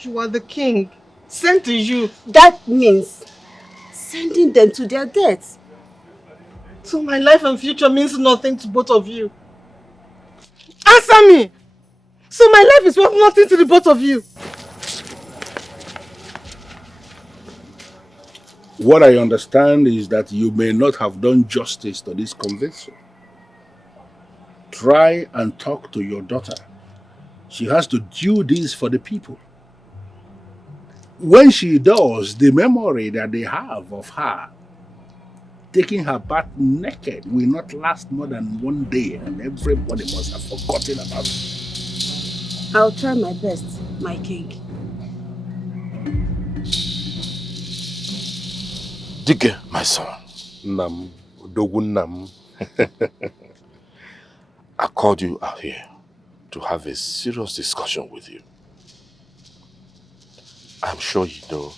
You are the king, sent to you. That means sending them to their death. So my life and future means nothing to both of you. Answer me! So my life is worth nothing to the both of you. What I understand is that you may not have done justice to this conviction. Try and talk to your daughter. She has to do this for the people. When she does, the memory that they have of her taking her bath naked will not last more than one day, and everybody must have forgotten about it. I'll try my best, my king. Dige, my son. Nam, Dogunam. I called you out here to have a serious discussion with you. I'm sure you know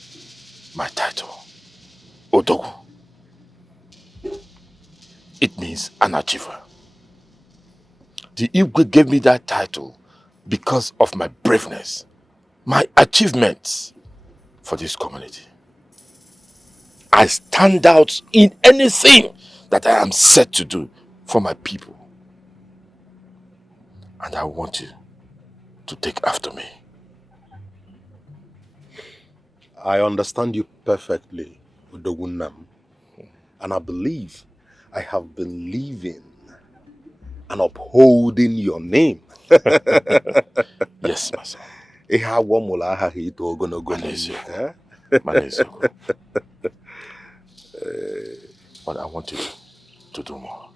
my title, Odogu. It means an achiever. The Igwe gave me that title because of my braveness, my achievements for this community. I stand out in anything that I am set to do for my people. And I want you to take after me. I understand you perfectly, Udogunam. And I believe I have been living and upholding your name. Yes, my son. But I want you to do more.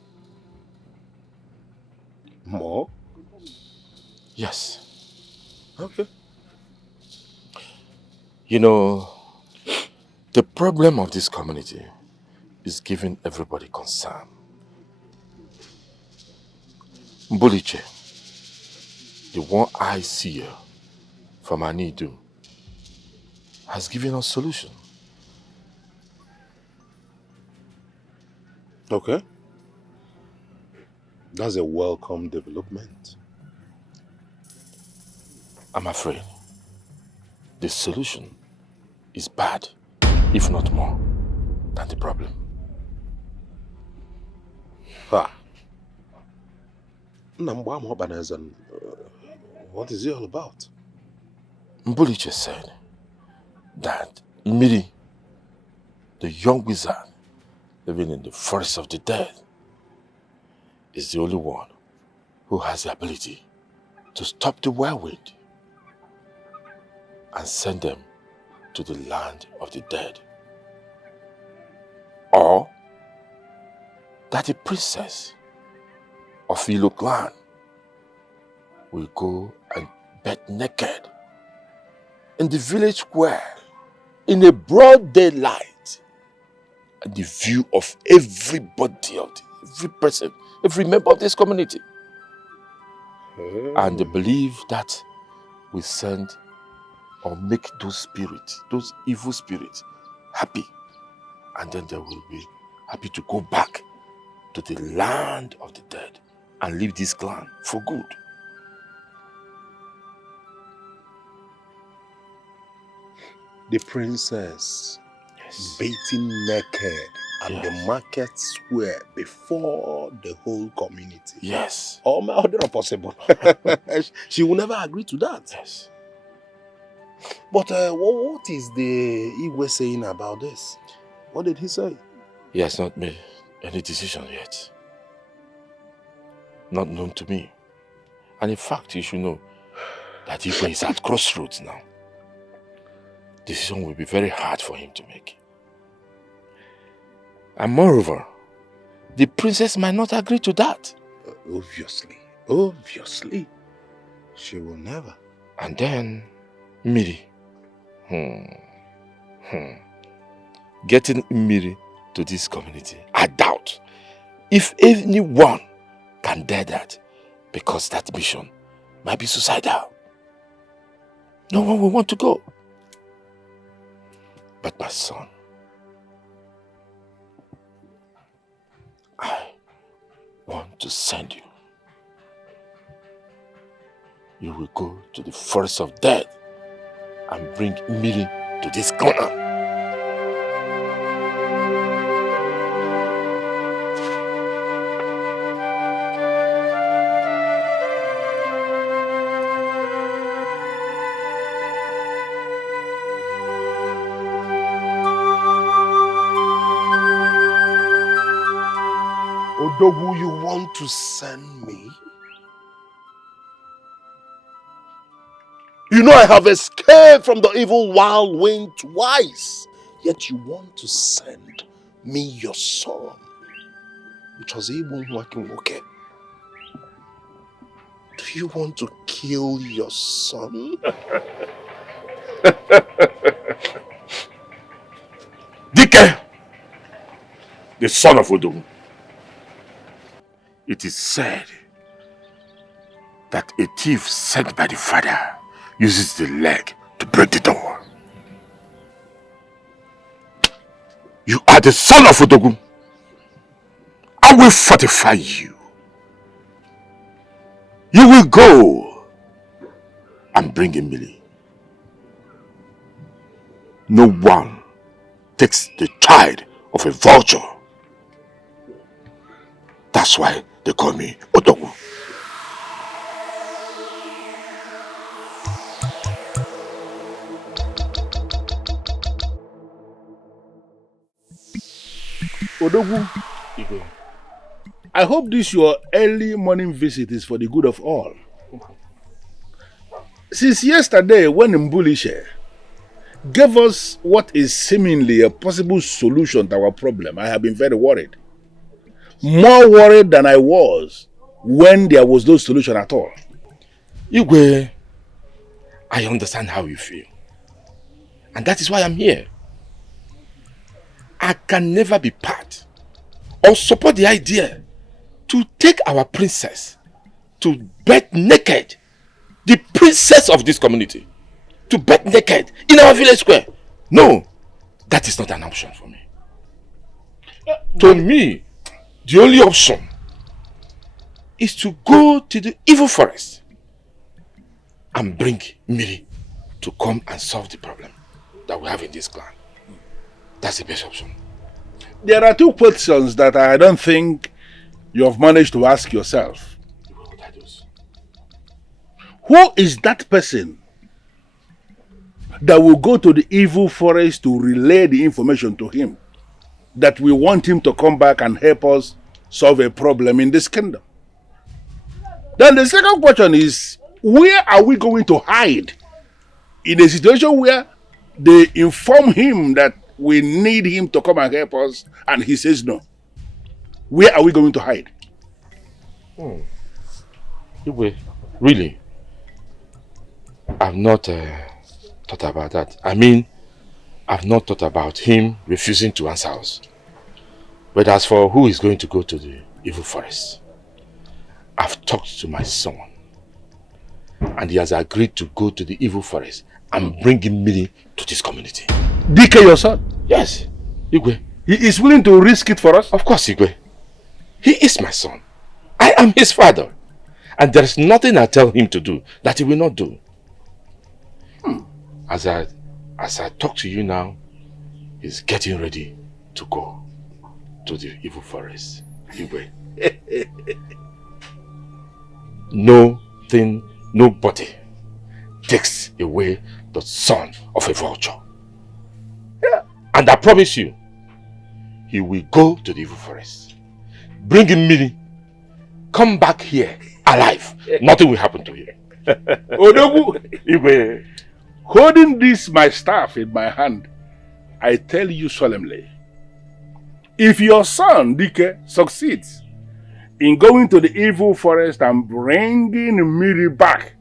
More? Yes. Okay. You know, the problem of this community is giving everybody concern. Mbuliche, the one-eye seer from Anidu, has given us solution. Okay. That's a welcome development. I'm afraid the solution is bad, if not more, than the problem. Ha. What is it all about? Mbuliche said that Miri, the young wizard living in the forest of the dead, is the only one who has the ability to stop the whirlwind and send them to the land of the dead. Or that the princess of Ilo clan will go and bathe naked in the village square in a broad daylight, and the view of everybody, every person, every member of this community. And they believe that we send or make those spirits, those evil spirits, happy. And then they will be happy to go back to the land of the dead and leave this clan for good. the princess beaten naked at the market square before the whole community. Yes. Oh, my other possible. She will never agree to that. Yes. But what is the Igwe saying about this? What did he say? He has not made any decision yet. Not known to me. And in fact, you should know that Igwe is at crossroads now. Decision will be very hard for him to make. And moreover, the princess might not agree to that. Obviously. She will never. And then, Miri. Getting Miri to this community, I doubt if anyone can dare that, because that mission might be suicidal. No one will want to go. But my son, I want to send you. You will go to the forest of death and bring Miri to this corner. Odogu, you want to send me? You know I have escaped from the evil wild wind twice. Yet you want to send me your son. Which was even working okay. Do you want to kill your son? Dike, the son of Odogu. It is said that a thief sent by the father uses the leg to break the door. You are the son of Odogu. I will fortify you. You will go and bring Emily. No one takes the child of a vulture. That's why they call me Odogu. Odogu, I hope this your early morning visit is for the good of all. Since yesterday, when Mbulishe gave us what is seemingly a possible solution to our problem, I have been very worried. More worried than I was when there was no solution at all. Igwe, I understand how you feel. And that is why I'm here. I can never be part or support the idea to take our princess to bed naked, the princess of this community, to bed naked in our village square. No, that is not an option for me. To me, the only option is to go to the evil forest and bring Miri to come and solve the problem that we have in this clan. That's the best option. There are two questions that I don't think you have managed to ask yourself. Who is that person that will go to the evil forest to relay the information to him that we want him to come back and help us solve a problem in this kingdom? Then the second question is, where are we going to hide in a situation where they inform him that we need him to come and help us and he says no? Where are we going to hide? Really? I've not thought about that. I mean, I've not thought about him refusing to answer us. But as for who is going to go to the evil forest, I've talked to my son. And he has agreed to go to the evil forest and bring Miri to this community. Dike, your son? Yes, Igwe. He is willing to risk it for us? Of course, Igwe. He is my son. I am his father. And there is nothing I tell him to do that he will not do. As I as I talk to you now, he's getting ready to go to the evil forest. Igwe. Nobody takes away the son of a vulture. Yeah. And I promise you, he will go to the evil forest, bring him Mini, come back here alive. Nothing will happen to him. Odogu, Igwe, holding this my staff in my hand, I tell you solemnly, if your son, Dike, succeeds in going to the evil forest and bringing Miri back,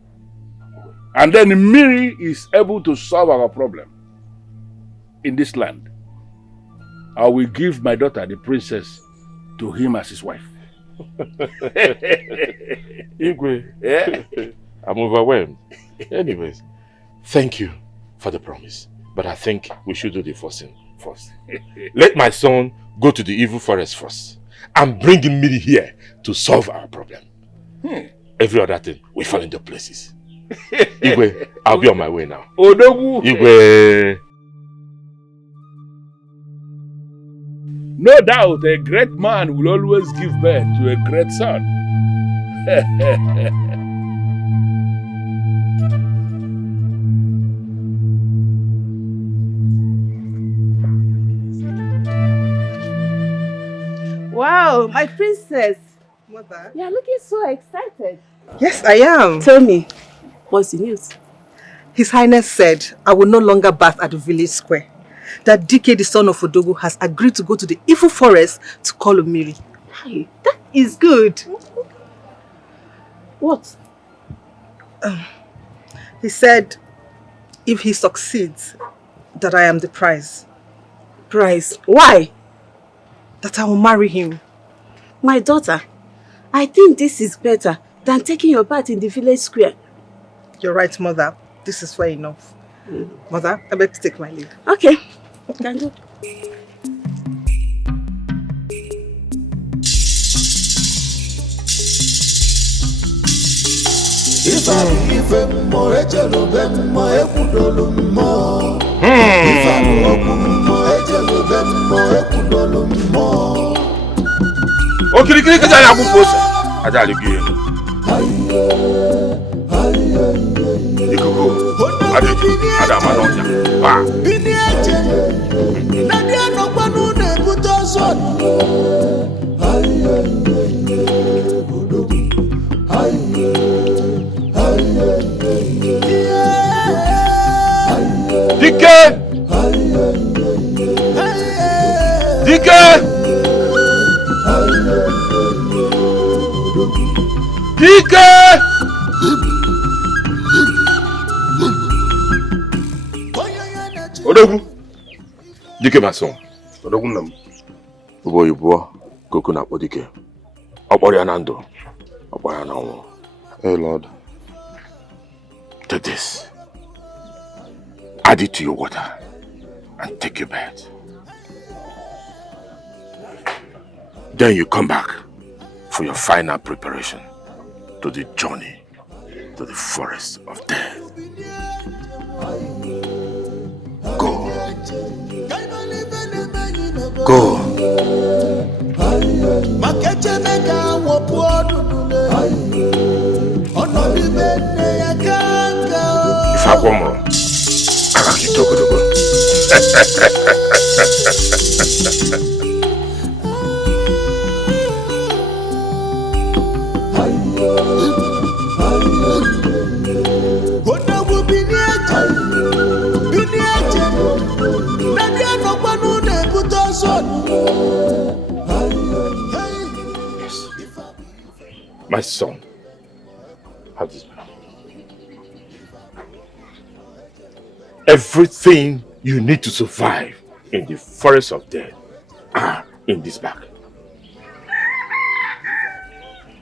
and then Miri is able to solve our problem in this land, I will give my daughter, the princess, to him as his wife. Igwe, I'm overwhelmed. Anyways, thank you for the promise, but I think we should do the first thing first. Let my son go to the evil forest first and bring him Miri here to solve our problem. Every other thing will fall into places. Igwe, I'll be on my way now. Odogu. Igwe. No doubt a great man will always give birth to a great son. Wow, my princess. Mother? You're looking so excited. Yes, I am. Tell me, what's the news? His Highness said I will no longer bath at the village square. That DK, the son of Odogu, has agreed to go to the evil forest to call Omiri. Hey, that is good. What? He said if he succeeds, that I am the prize. Prize? Why? That I will marry him. My daughter, I think this is better than taking your bath in the village square. You're right, Mother. This is fair enough. Mother, I beg to take my leave. Okay. Can do. Okirikiri kaja ya kuposa. Aja aligi. Ikuku. Ada manonya. Ba. Nadia no kwanu ne butoson. Dike! Dike! Dike! Odogu! Dike my son. Odogu nam. Ubo yubo koku na po Dike. Okpori anando. Okpori ananwo. Hey Lord. Take this. Add it to your water and take your bath. Then you come back for your final preparation to the journey to the forest of death. Go. Go. If I come wrong, you talk to go. Yes. My son, have this back. Everything you need to survive in the forest of death are in this bag.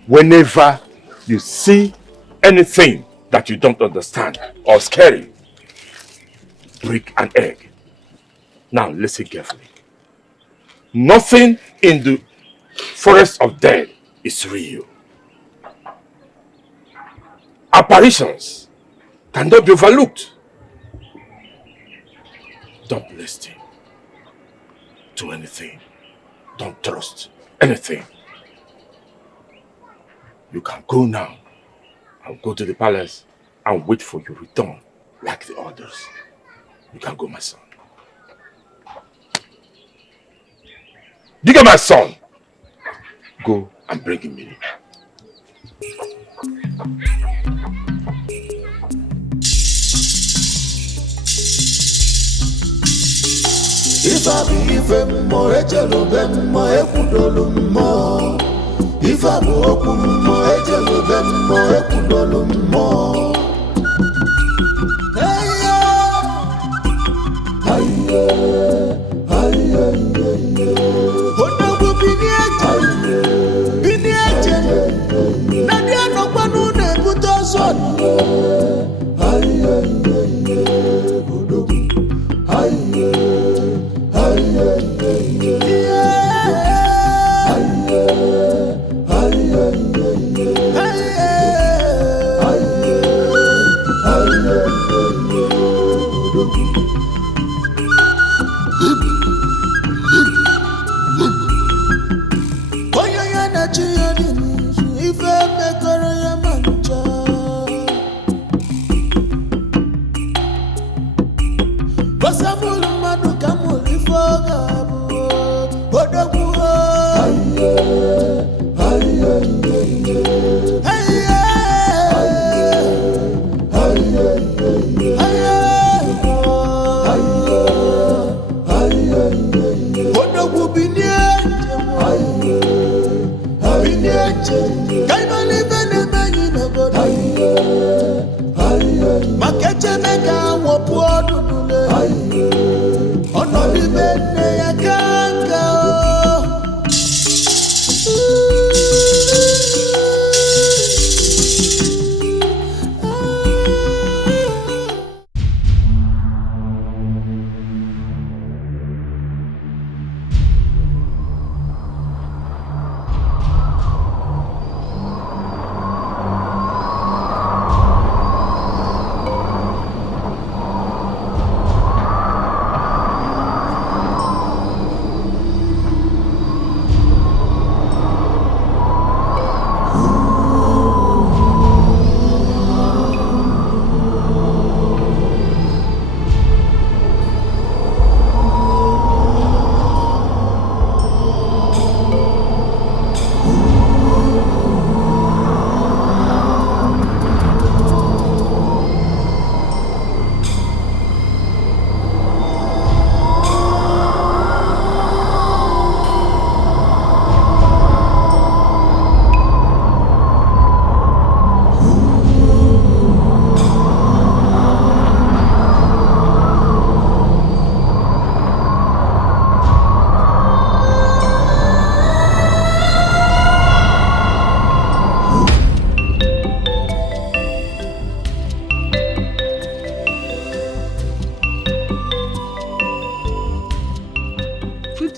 Whenever you see anything that you don't understand or scary, break an egg. Now listen carefully. Nothing in the forest of death is real. Apparitions cannot be overlooked. Don't listen to anything. Don't trust anything. You can go now. I'll go to the palace and wait for your return like the others. You can go, my son. Dig my son! Go and bring him in. If I be ifem mo ejelo bem mo ekudolu mo. If I be okum mo ejelo bem mo ekudolu mo. Hey yeah, hey yeah. Odogu bini eje, nadia no kwanu ne buto son. Hey yeah, odogu, hey yeah.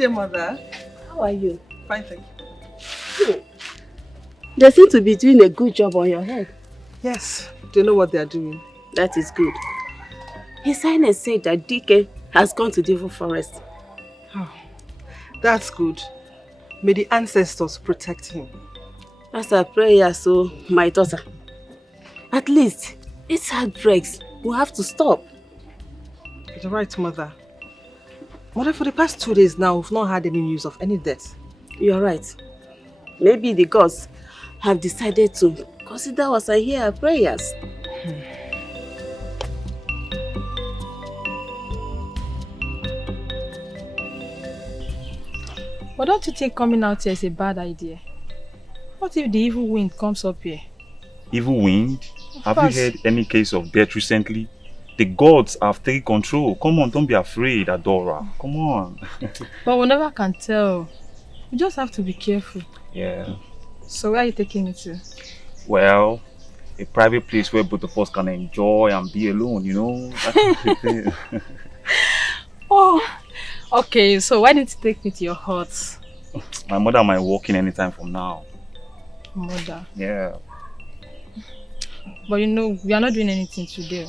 Mother. How are you? Fine, thank you. They seem to be doing a good job on your head. Yes, they know what they are doing. That is good. His Highness said that DK has gone to the evil forest. Oh, that's good. May the ancestors protect him. That's our prayer, so my daughter. At least, these outbreaks will have to stop. You're right, Mother. Mother, for the past 2 days now, we've not had any news of any death. You're right. Maybe the gods have decided to consider us and hear our prayers. But don't you think coming out here is a bad idea? What if the evil wind comes up here? Evil wind? Have you heard any case of death recently? The gods have taken control. Come on, don't be afraid, Adora. Come on. But we never can tell. We just have to be careful. Yeah. So where are you taking me to? Well, a private place where both of us can enjoy and be alone, you know? That's the thing. Oh, okay. So why didn't you take me to your hut? My mother might walk in anytime from now. Mother? Yeah. But you know, we are not doing anything today.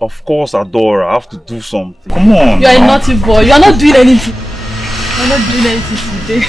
Of course, Adora, I have to do something. Come on. You are a naughty boy. You are not doing anything. You are not doing anything today.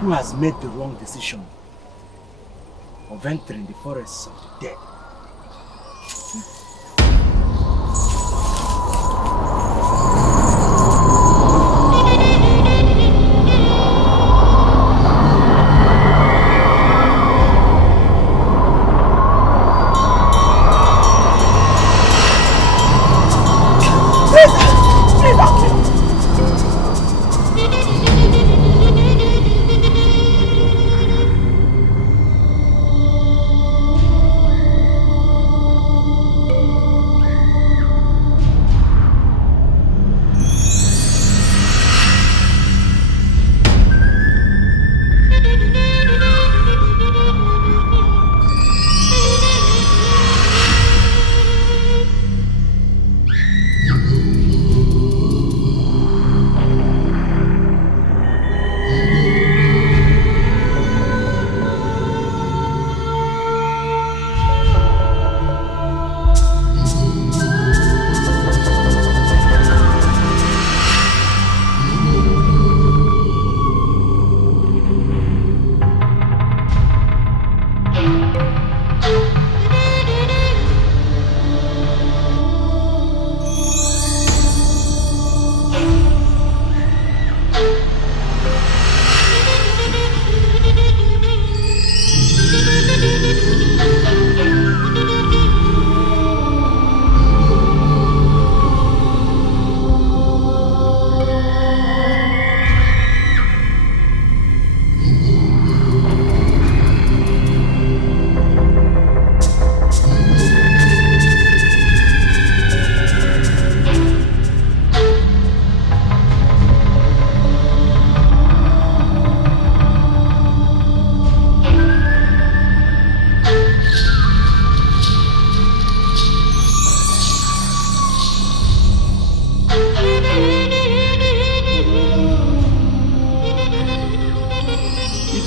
Who has made the wrong decision of entering the forests of the dead?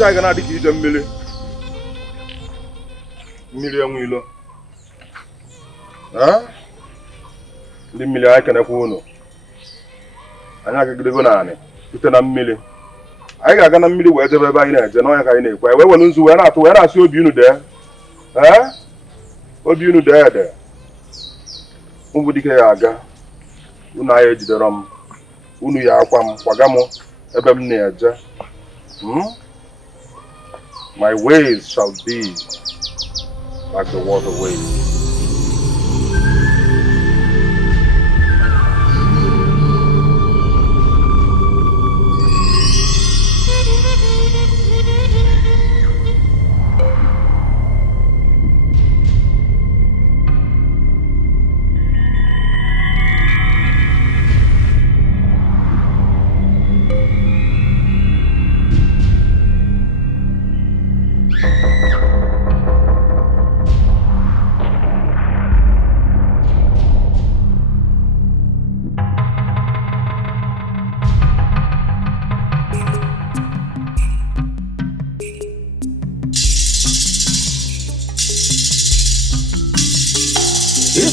ije ga na adị ka ije mmiri enwe ilo ndị mmiri anyị kenekwa unu anyị agagidego naanị site na mmiri anyị ga-aga na mmiri wee jebe ebe anyị na-eje n'ọnya ka anyị na-ekwe anyị wee were nzu wee na-atụ wee na-asị obi unu dee obi unu dee ede mbụ dike ya aga unu anyị ejidere m unu ya akwa m kwaga m ebe m na-eje my ways shall be like the water ways.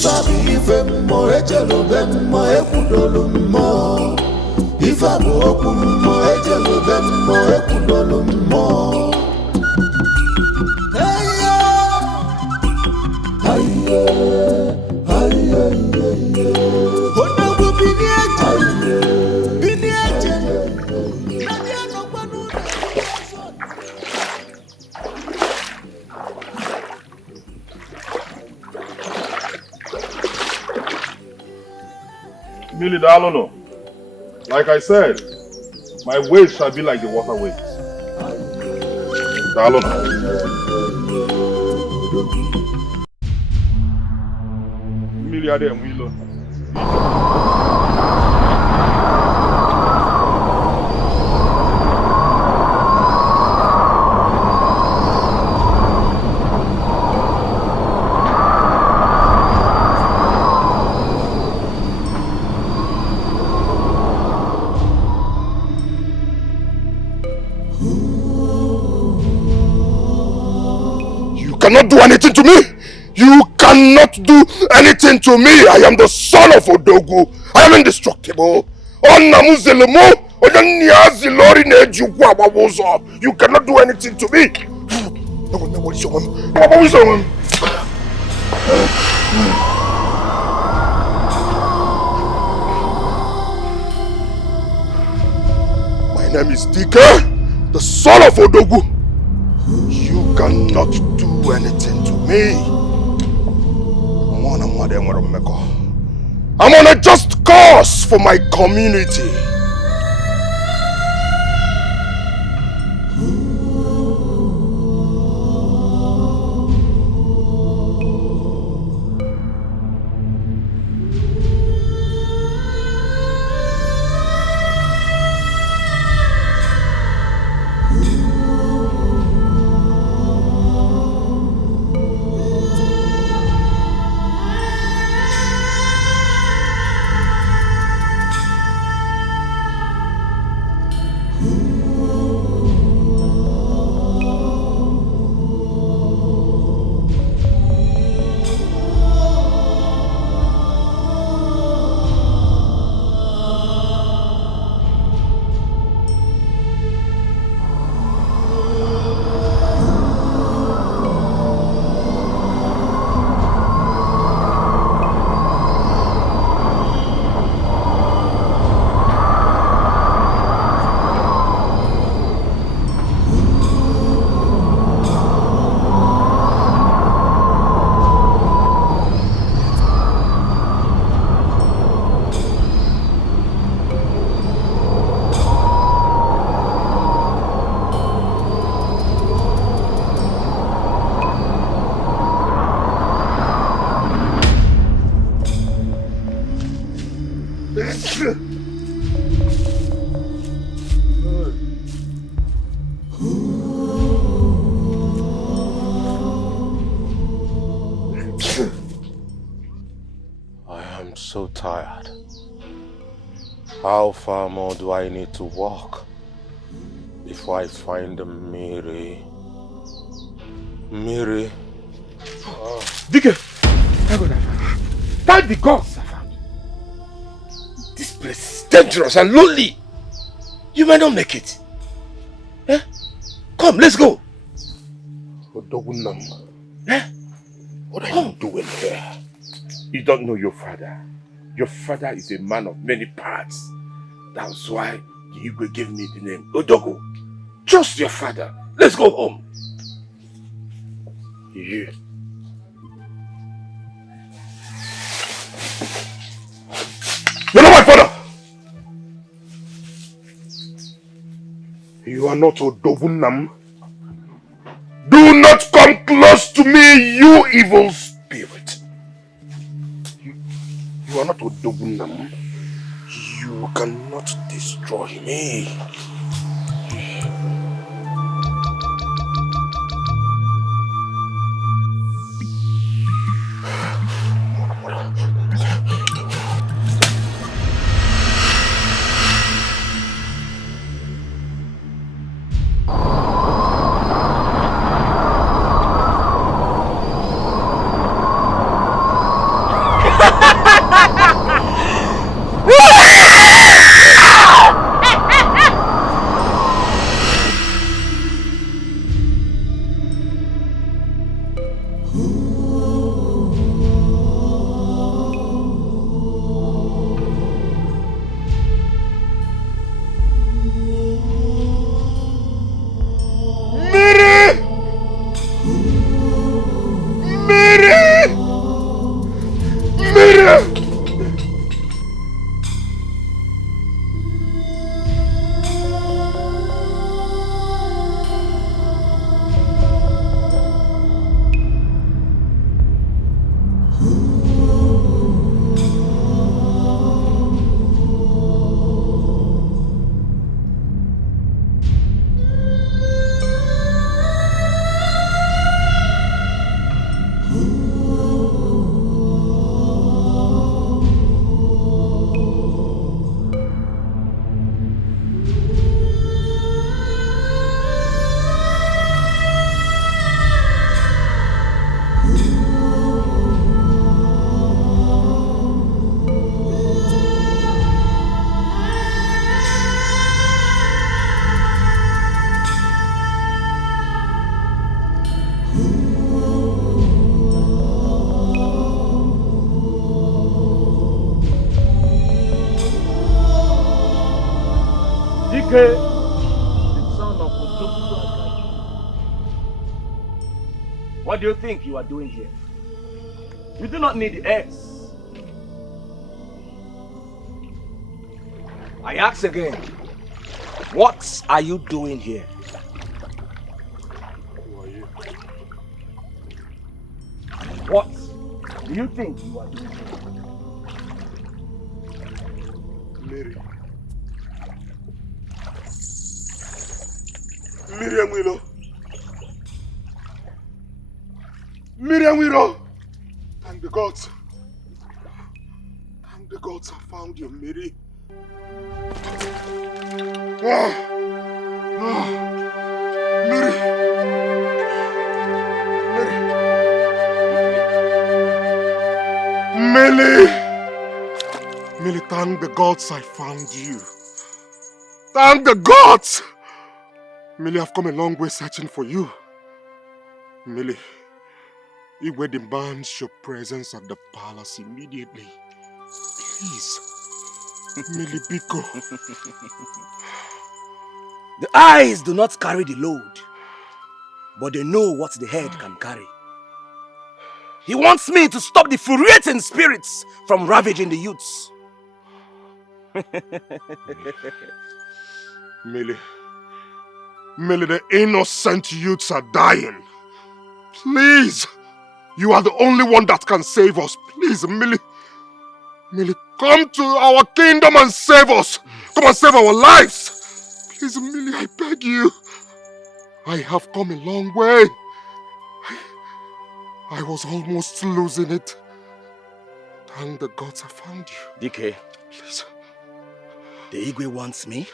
Ifabu ife mmo ejelube mmo ekwudolu mmo. Ifabu okwu mmo ejelube mmo ekwudolu mmo. Odogwu bini eje. Millie Dalono, like I said, my ways shall be like the waterways. Dalono. Millie Ade Mwilo. Cannot do anything to me. You cannot do anything to me. I am the son of Odogu. I am indestructible. You cannot do anything to me. My name is Dike, the son of Odogu. You cannot do anything to me. I'm on a just cause for my community. So tired. How far more do I need to walk before I find the Miri? Miri. Oh. Dike! Thank the gods I found. This place is dangerous and lonely. You might not make it. Eh? Come, let's go. Odogunam. Eh? What are you doing here? You don't know your father. Your father is a man of many parts. That's why the Igwe gave me the name Odogu. Trust your father. Let's go home. You. You're not my father. You are not Odogunam. Do not come close to me, you evil spirit. You are not Odogunam. You cannot destroy me. DK, the son of Otoku. What do you think you are doing here? You do not need the eggs. I ask again, what are you doing here? Who are you? What do you think you are doing here? Mary. Miriam Willow. Miriam Willow. Thank the gods. Thank the gods I found you, Mary. Mary. Millie, thank the gods I found you. Thank the gods! Millie, I've come a long way searching for you. Millie, Igwe demands your presence at the palace immediately. Please. Millie Biko. The eyes do not carry the load, but they know what the head can carry. He wants me to stop the infuriating spirits from ravaging the youths. Millie, the innocent youths are dying. Please, you are the only one that can save us. Please, Millie, come to our kingdom and save us. Come and save our lives. Please, Millie, I beg you. I have come a long way. I was almost losing it. Thank the gods I found you. DK. Please. The Igwe wants me?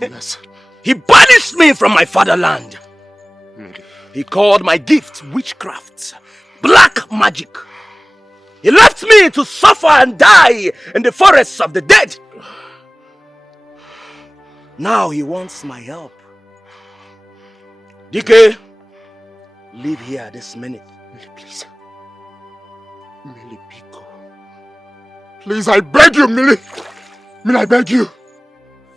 Yes. He banished me from my fatherland. He called my gift witchcraft, black magic. He left me to suffer and die in the forests of the dead. Now he wants my help. DK, leave here this minute. Millie, please. Millie Biko. Please, I beg you, Millie. Millie, I beg you.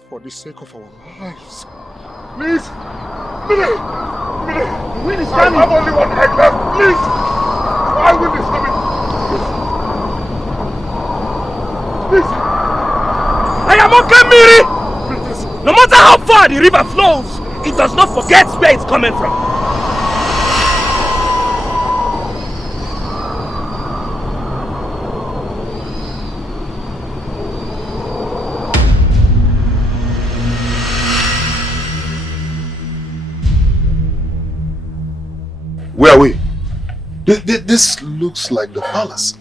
For the sake of our lives. Please. Millie. The wind is coming. I have only one egg left. Please. Why wind is coming? Please. I am okay, Miri. No matter how far the river flows, it does not forget where it's coming from. Where are we? This looks like the palace.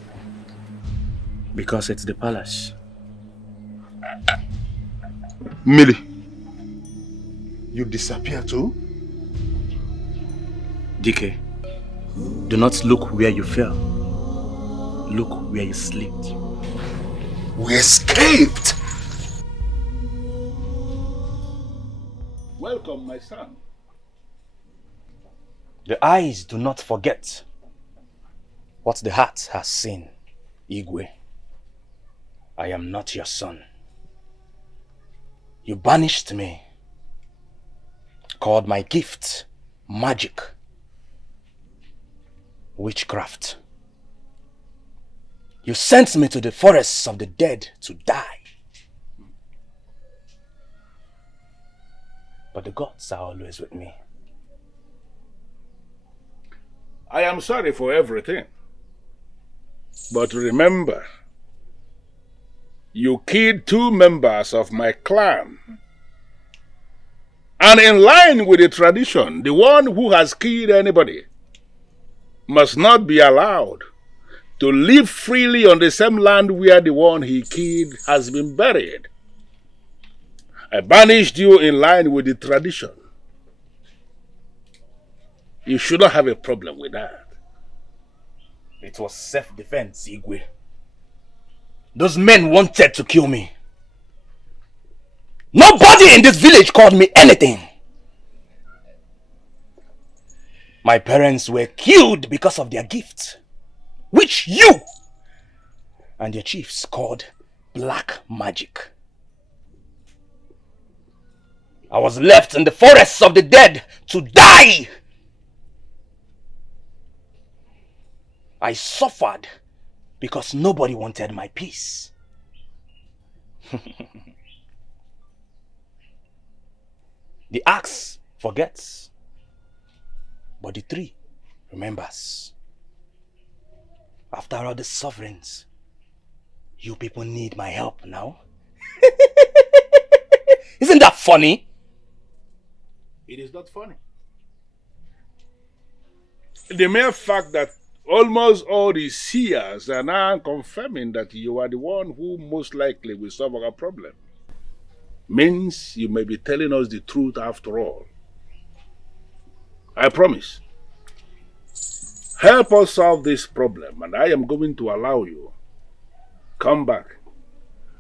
Because it's the palace. Millie, you disappear too? DK, do not look where you fell. Look where you slipped. We escaped! Welcome, my son. The eyes do not forget what the heart has seen, Igwe. I am not your son. You banished me, called my gift magic, witchcraft. You sent me to the forests of the dead to die. But the gods are always with me. I am sorry for everything. But remember, you killed 2 members of my clan. And in line with the tradition, the one who has killed anybody must not be allowed to live freely on the same land where the one he killed has been buried. I banished you in line with the tradition. You shouldn't have a problem with that. It was self-defense, Igwe. Those men wanted to kill me. Nobody in this village called me anything. My parents were killed because of their gift, which you and your chiefs called black magic. I was left in the forests of the dead to die. I suffered because nobody wanted my peace. The axe forgets, but the tree remembers. After all the sufferings, you people need my help now. Isn't that funny? It is not funny. The mere fact that almost all the seers are now confirming that you are the one who most likely will solve our problem means you may be telling us the truth after all. I promise. Help us solve this problem and I am going to allow you come back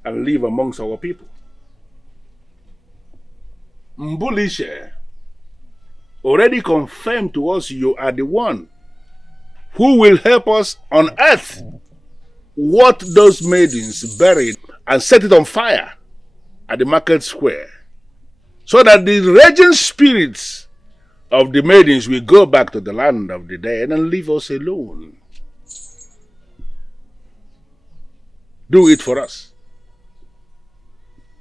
and live amongst our people. Mbulishe already confirmed to us you are the one who will help us unearth what those maidens buried and set it on fire at the market square, so that the raging spirits of the maidens will go back to the land of the dead and leave us alone. Do it for us.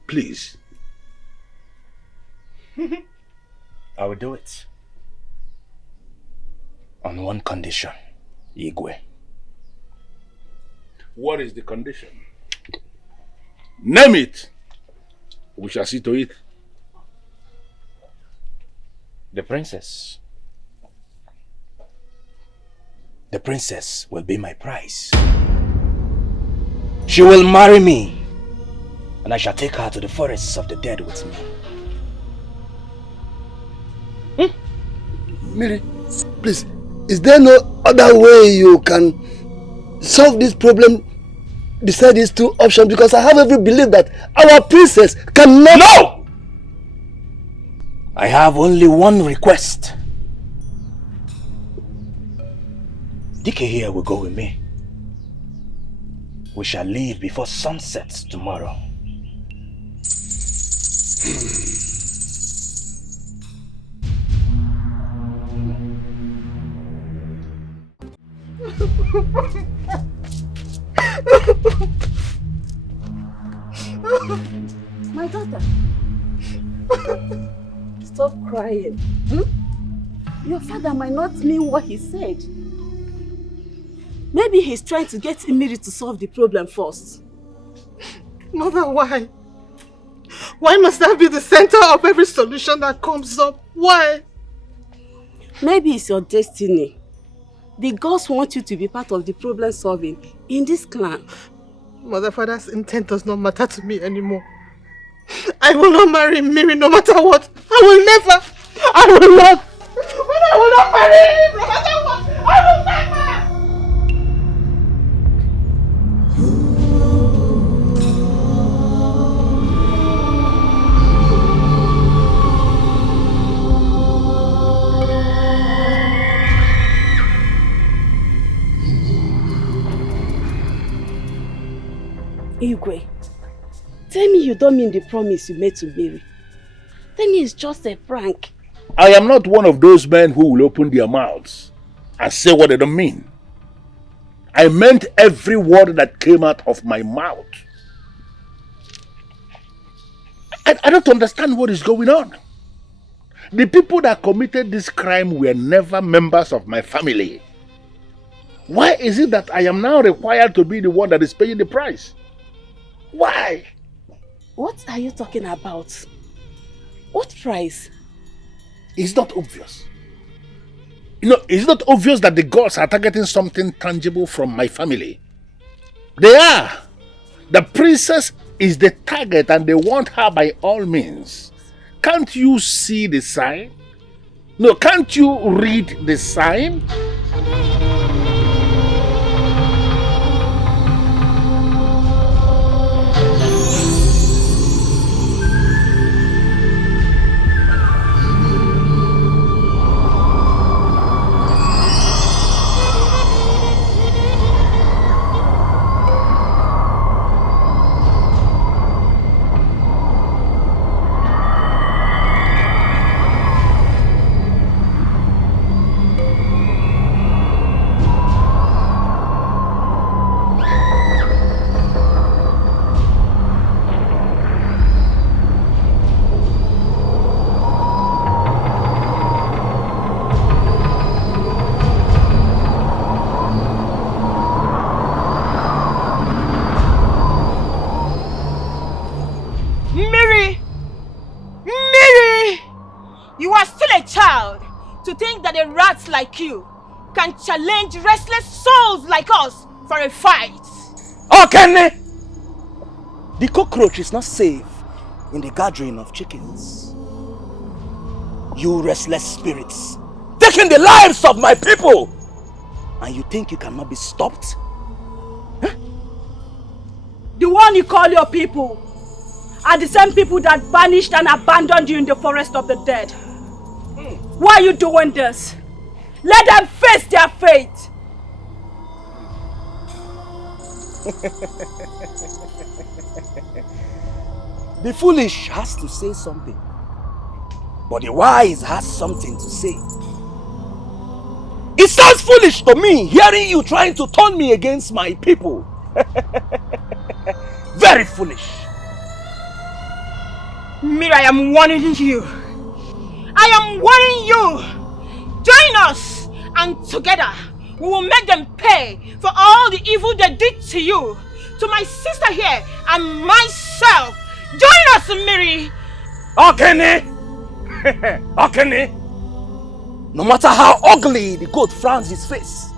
Please. I will do it. On one condition, Igwe. What is the condition? Name it. We shall see to it. The princess. The princess will be my prize. She will marry me, and I shall take her to the forests of the dead with me. Mary, please, is there no other way you can solve this problem besides these two options? Because I have every belief that our princess cannot... No! I have only one request. Dike here will go with me. We shall leave before sunset tomorrow. My daughter. Stop crying. Your father might not mean what he said. Maybe he's trying to get Imiri to solve the problem first. Mother, why? Why must I be the center of every solution that comes up? Why? Maybe it's your destiny. The gods want you to be part of the problem solving in this clan. Mother, father's intent does not matter to me anymore. I will not marry Miri no matter what. I will never. I will not. But I will not marry him no matter what. I will never. Igwe, tell me you don't mean the promise you made to Mary. Tell me it's just a prank. I am not one of those men who will open their mouths and say what they don't mean. I meant every word that came out of my mouth. I don't understand what is going on. The people that committed this crime were never members of my family. Why is it that I am now required to be the one that is paying the price? Why? What are you talking about? What price? It's not obvious. You know, it's not obvious that the gods are targeting something tangible from my family. They are. The princess is the target and they want her by all means. Can't you see the sign? No, can't you read the sign? Miri! Miri! You are still a child to think that a rat like you can challenge restless souls like us for a fight. Okay, the cockroach is not safe in the gathering of chickens. You restless spirits, taking the lives of my people, and you think you cannot be stopped? The one you call your people are the same people that banished and abandoned you in the forest of the dead. Why are you doing this? Let them face their fate. The foolish has to say something, but the wise has something to say. It sounds foolish to me hearing you trying to turn me against my people. Very foolish. Miri, I am warning you. I am warning you. Join us, and together we will make them pay for all the evil they did to you, to my sister here, and myself. Join us, Miri. Okay. Okay. No matter how ugly the goat frowns his face,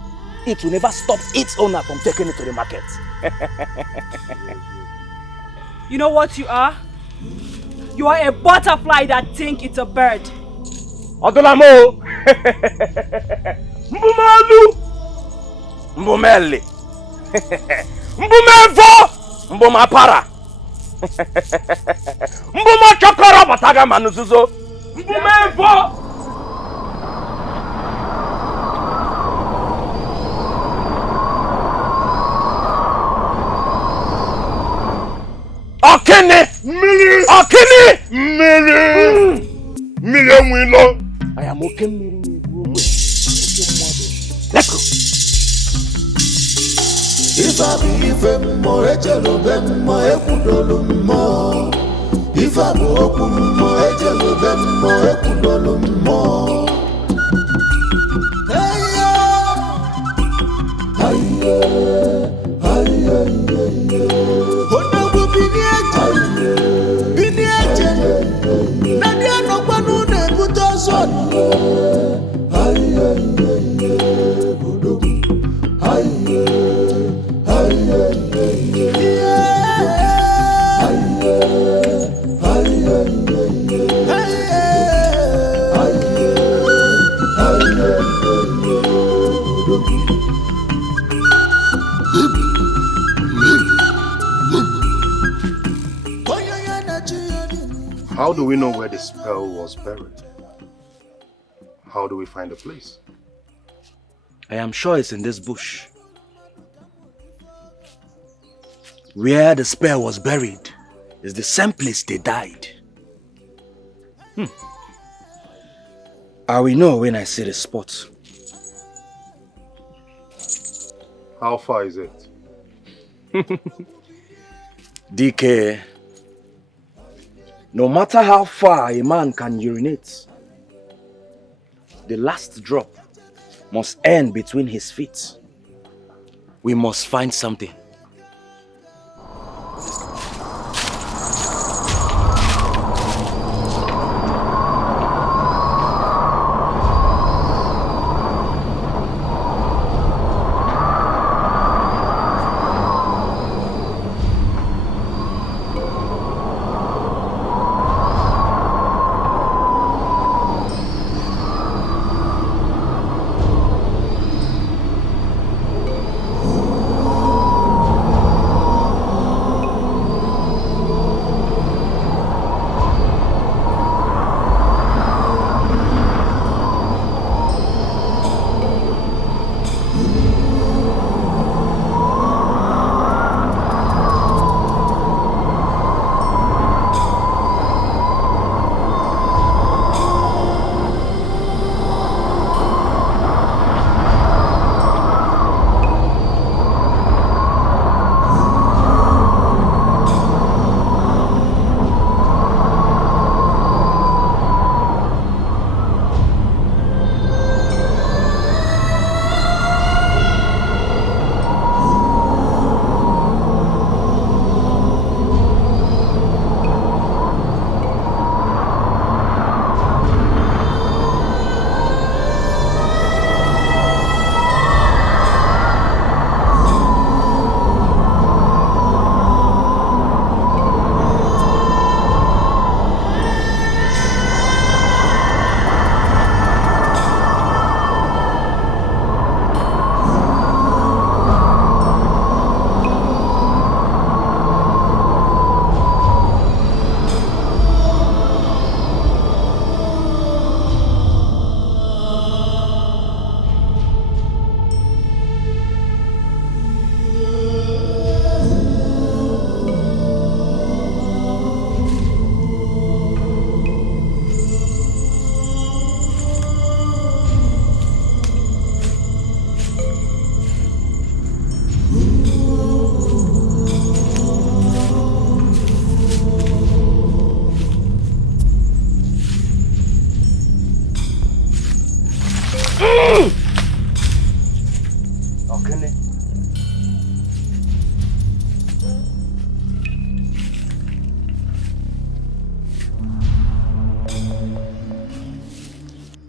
it will never stop its owner from taking it to the market. You know what you are? You are a butterfly that thinks it's a bird. Odolamo! Mbumalu! Mbumele! Mbumevo! Mbumapara! Mbuma chokoro bataga manuzuzo! Mbumevo! Okene! Miri! Okene! Miri! Miri Mwilo! I am okay, Miri. Let's go. If I be mo ejelo mo ekudolu mo. If I be mo ejelo mo ekudolu mo. How do we know where the spell was buried? How do we find the place? I am sure it's in this bush. Where the spell was buried is the same place they died. I will know when I see the spot. How far is it? DK, no matter how far a man can urinate, the last drop must end between his feet. We must find something.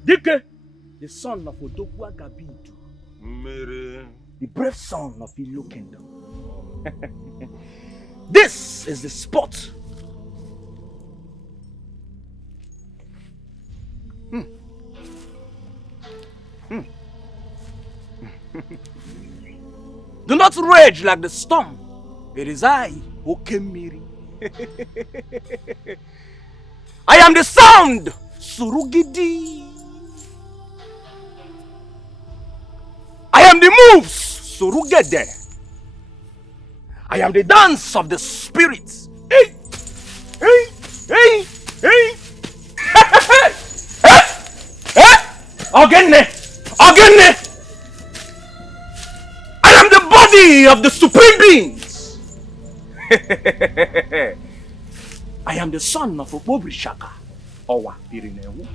Dike, the son of Odogwu Gabidu. The brave son of Ilo Kingdom. This is the spot. Do not rage like the storm. It is I, Okemiri. I am the sound, Surugidi. I am the moves, Surugede. I am the dance of the spirits. Hey, hey, hey, hey. Again. I am the body of the supreme beings. I am the son of Obobrishaka, Owa Pirinewu.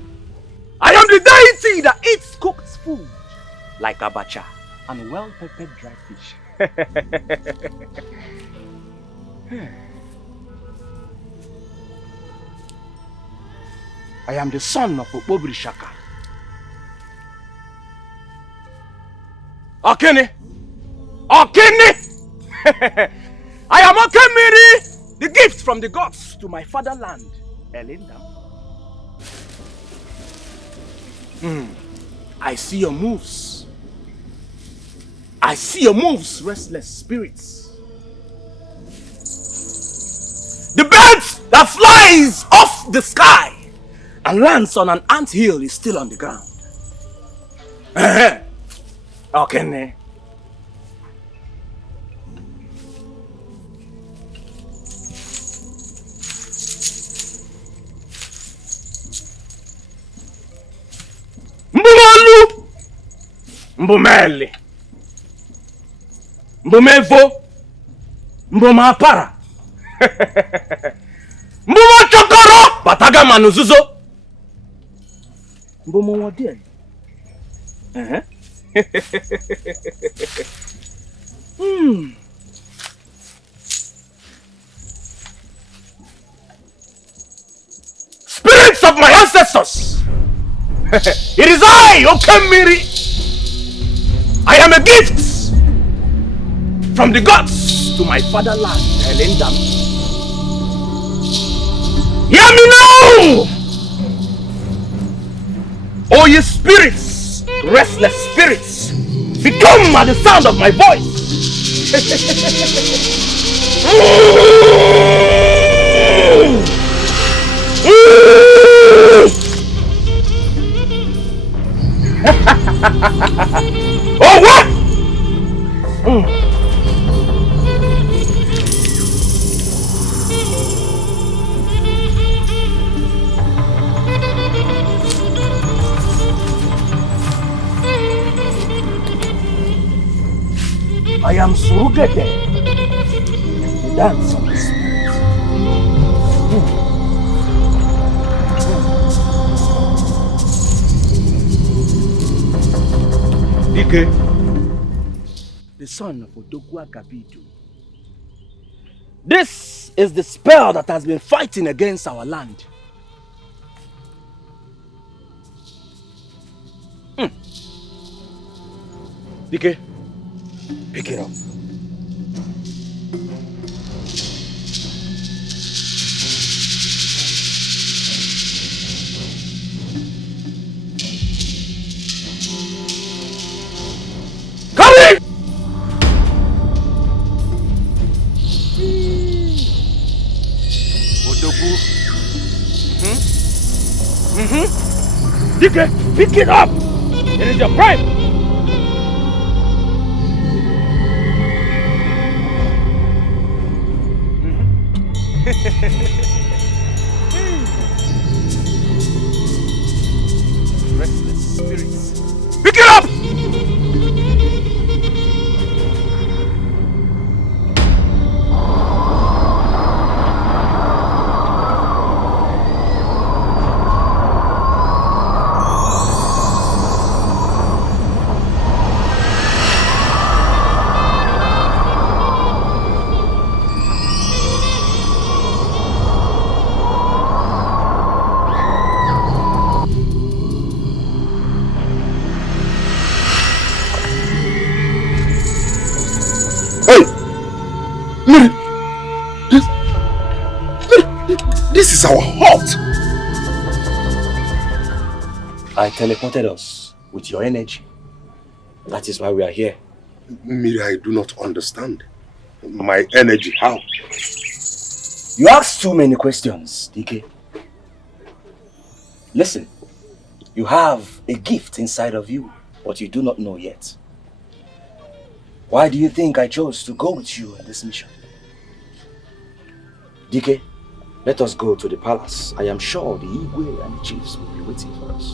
I am the deity that eats cooked food like abacha and well-peppered dry fish. I am the son of Obobrishaka. Okene! I am Okemiri, the gift from the gods to my fatherland, Elendam. I see your moves. Restless spirits. The bird that flies off the sky and lands on an anthill is still on the ground. Okene. Mbumolu, Mbumeli, Mbumevo, Mbumapara, Mbumachokoro, Bataga Manuzuzo, Mbumowodien. Spirits of my ancestors! It is I, Okemiri! I am a gift from the gods to my fatherland, Elendam. Hear me now! Oh, ye spirits, restless spirits, become at the sound of my voice. Oh, what? I am Surugede, the dance of the spirit. Dike, the son of Odogwu Gabidu. This is the spell that has been fighting against our land. Dike, pick it up. Dike, pick it up! It is your prime! Restless spirits. Pick it up! Halt! I teleported us with your energy. That is why we are here. Miri, I do not understand. My energy, how? You ask too many questions, DK. Listen, you have a gift inside of you, but you do not know yet. Why do you think I chose to go with you in this mission? DK, let us go to the palace. I am sure the Igwe and the chiefs will be waiting for us.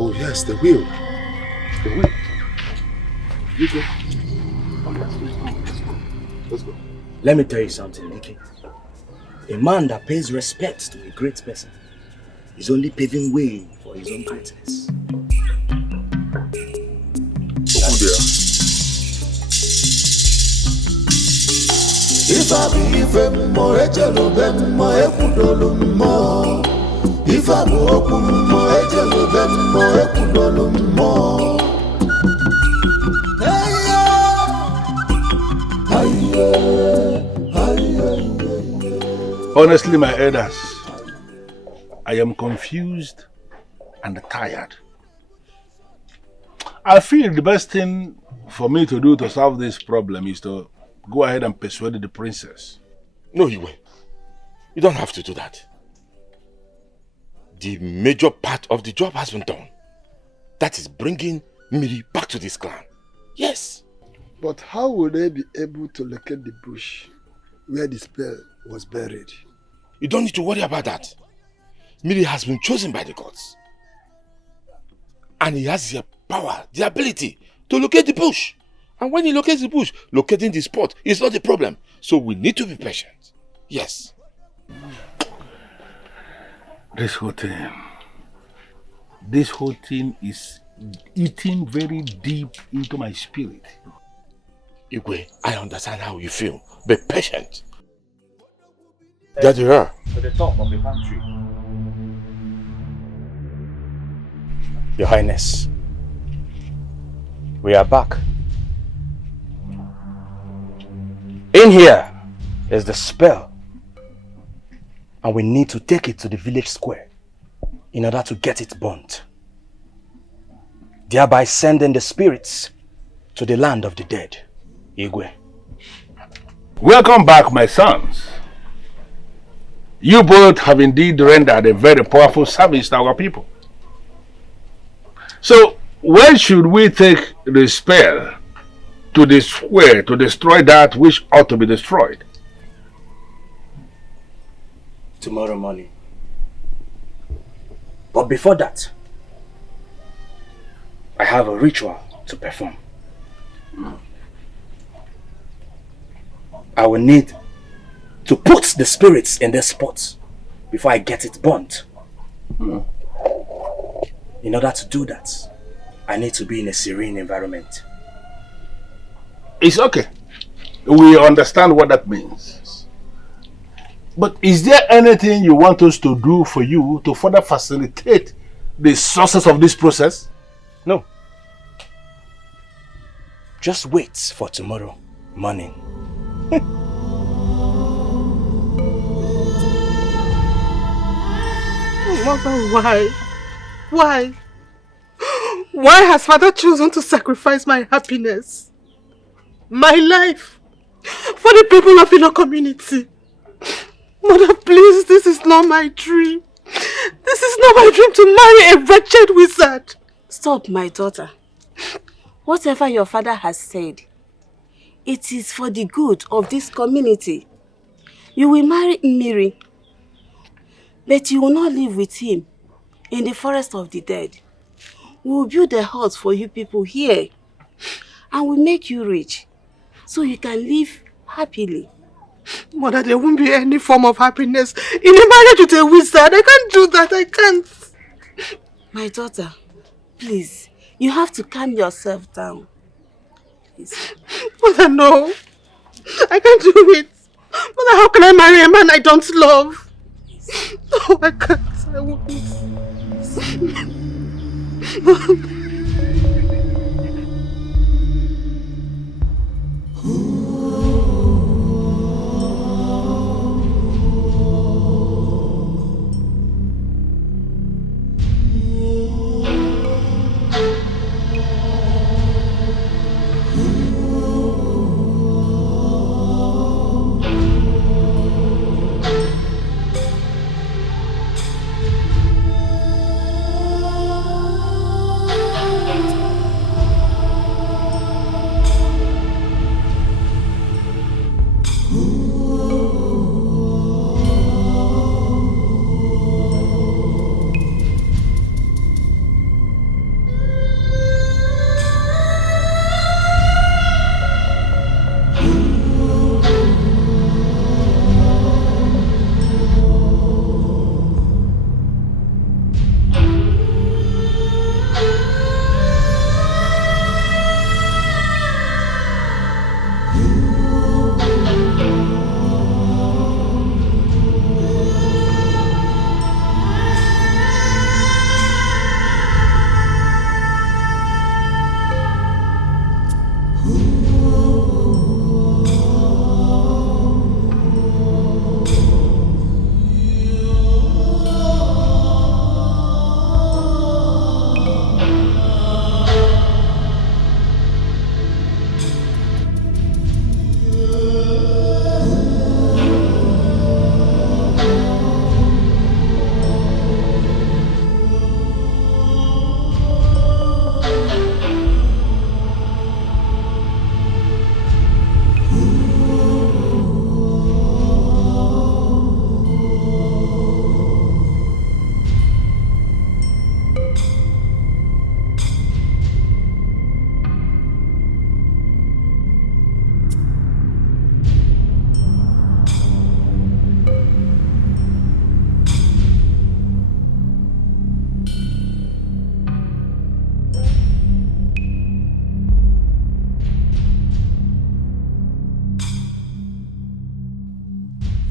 Oh yes, they will. They will. DK. Oh yes, let's go. Let's go. Let me tell you something, DK. A man that pays respect to a great person is only paving way for his own greatness. Oh dear. If I be even more ejelo ben more ekudolu more. If I go open more ejelo ben more ekudolu more. Honestly, my elders, I am confused and tired. I feel the best thing for me to do to solve this problem is to go ahead and persuade the princess. No, Iwe. You don't have to do that. The major part of the job has been done. That is bringing Miri back to this clan. Yes. But how will they be able to locate the bush where the spell was buried? You don't need to worry about that. Miri has been chosen by the gods. And he has the power, the ability to locate the bush. And when he locates the bush, locating the spot is not the problem. So we need to be patient. Yes. This whole thing is eating very deep into my spirit. Igwe, I understand how you feel. Be patient. There you are. To the top of the pantry. Your Highness, we are back. In here is the spell, and we need to take it to the village square in order to get it burnt, thereby sending the spirits to the land of the dead. Igwe. Welcome back, my sons. You both have indeed rendered a very powerful service to our people. So, when should we take the spell to the square to destroy that which ought to be destroyed? Tomorrow morning. But before that, I have a ritual to perform. I will need to put the spirits in their spots before I get it burnt. In order to do that, I need to be in a serene environment. It's okay. We understand what that means. But is there anything you want us to do for you to further facilitate the success of this process? No. Just wait for tomorrow morning. Mother, why? Why? Why has father chosen to sacrifice my happiness, my life, for the people of Ilo community? Mother, please, this is not my dream. This is not my dream to marry a wretched wizard. Stop, my daughter. Whatever your father has said, it is for the good of this community. You will marry Miri, but you will not live with him in the forest of the dead. We will build a house for you people here and will make you rich so you can live happily. Mother, there won't be any form of happiness in a marriage with a wizard. I can't do that, I can't. My daughter, please, you have to calm yourself down. Please. Mother, no. I can't do it. Mother, how can I marry a man I don't love? No, I can't. I won't.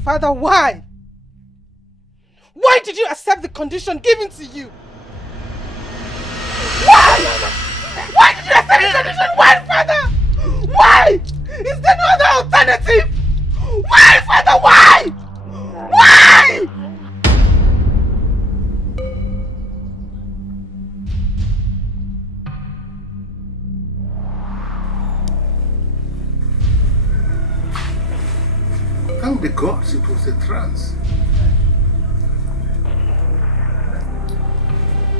Father, why? Why did you accept the condition given to you? Why? Why did you accept the condition? Why, Father? Why? Is there no other alternative? Why, Father? Why? Why? Thank the gods it was a trance.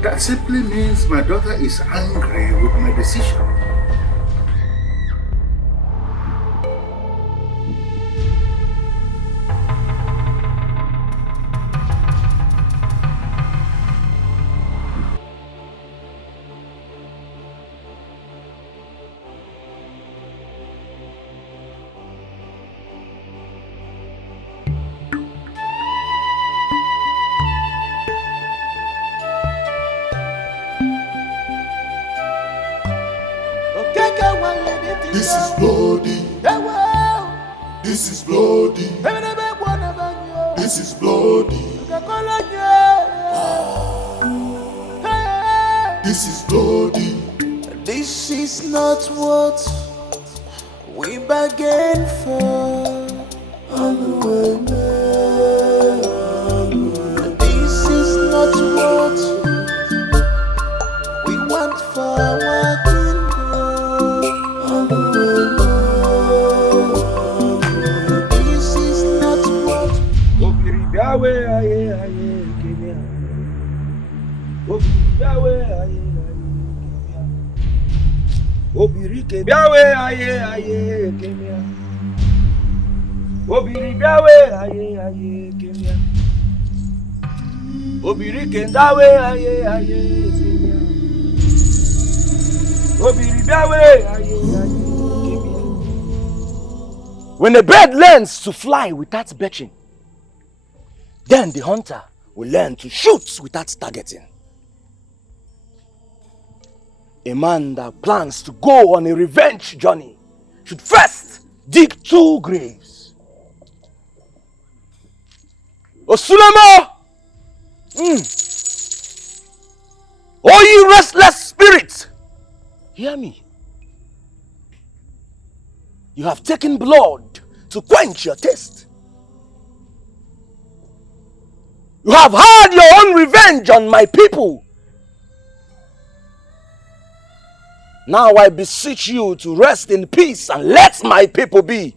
That simply means my daughter is angry with my decision. This is bloody. This is bloody. This is bloody. This is bloody. This is not what we bargained for. This is not what we want for our kingdom. This is not what Obirike biawe aye aye kemia. Obiri biawe aye aye kemia. Obirike ndawe aye aye kemia. Obiri biawe aye aye kemia. When a bird learns to fly without perching, then the hunter will learn to shoot without targeting. A man that plans to go on a revenge journey should first dig 2 graves. Osulemo! Oh, you restless spirit! Hear me. You have taken blood to quench your thirst. You have had your own revenge on my people. Now I beseech you to rest in peace and let my people be.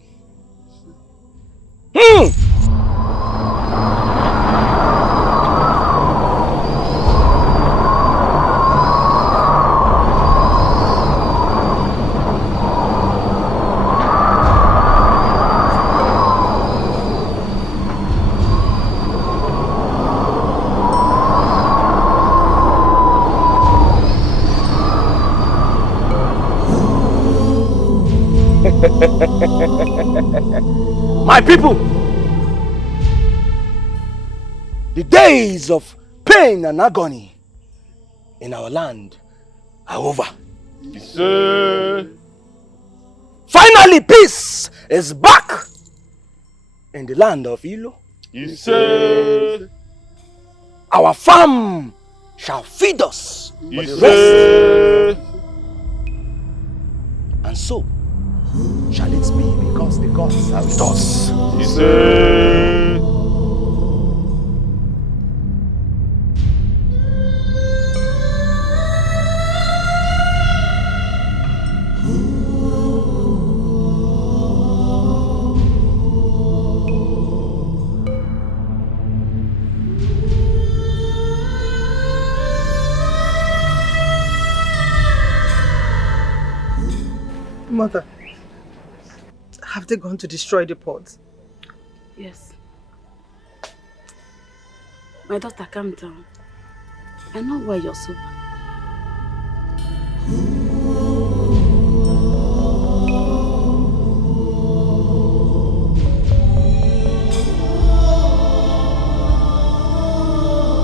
My people, the days of pain and agony in our land are over. Finally, peace is back in the land of Ilo. Our farm shall feed us for the rest. And so shall it be, because the gods are with us. Mother, have they gone to destroy the pot? Yes. My daughter, calm down. I know why you're so bad.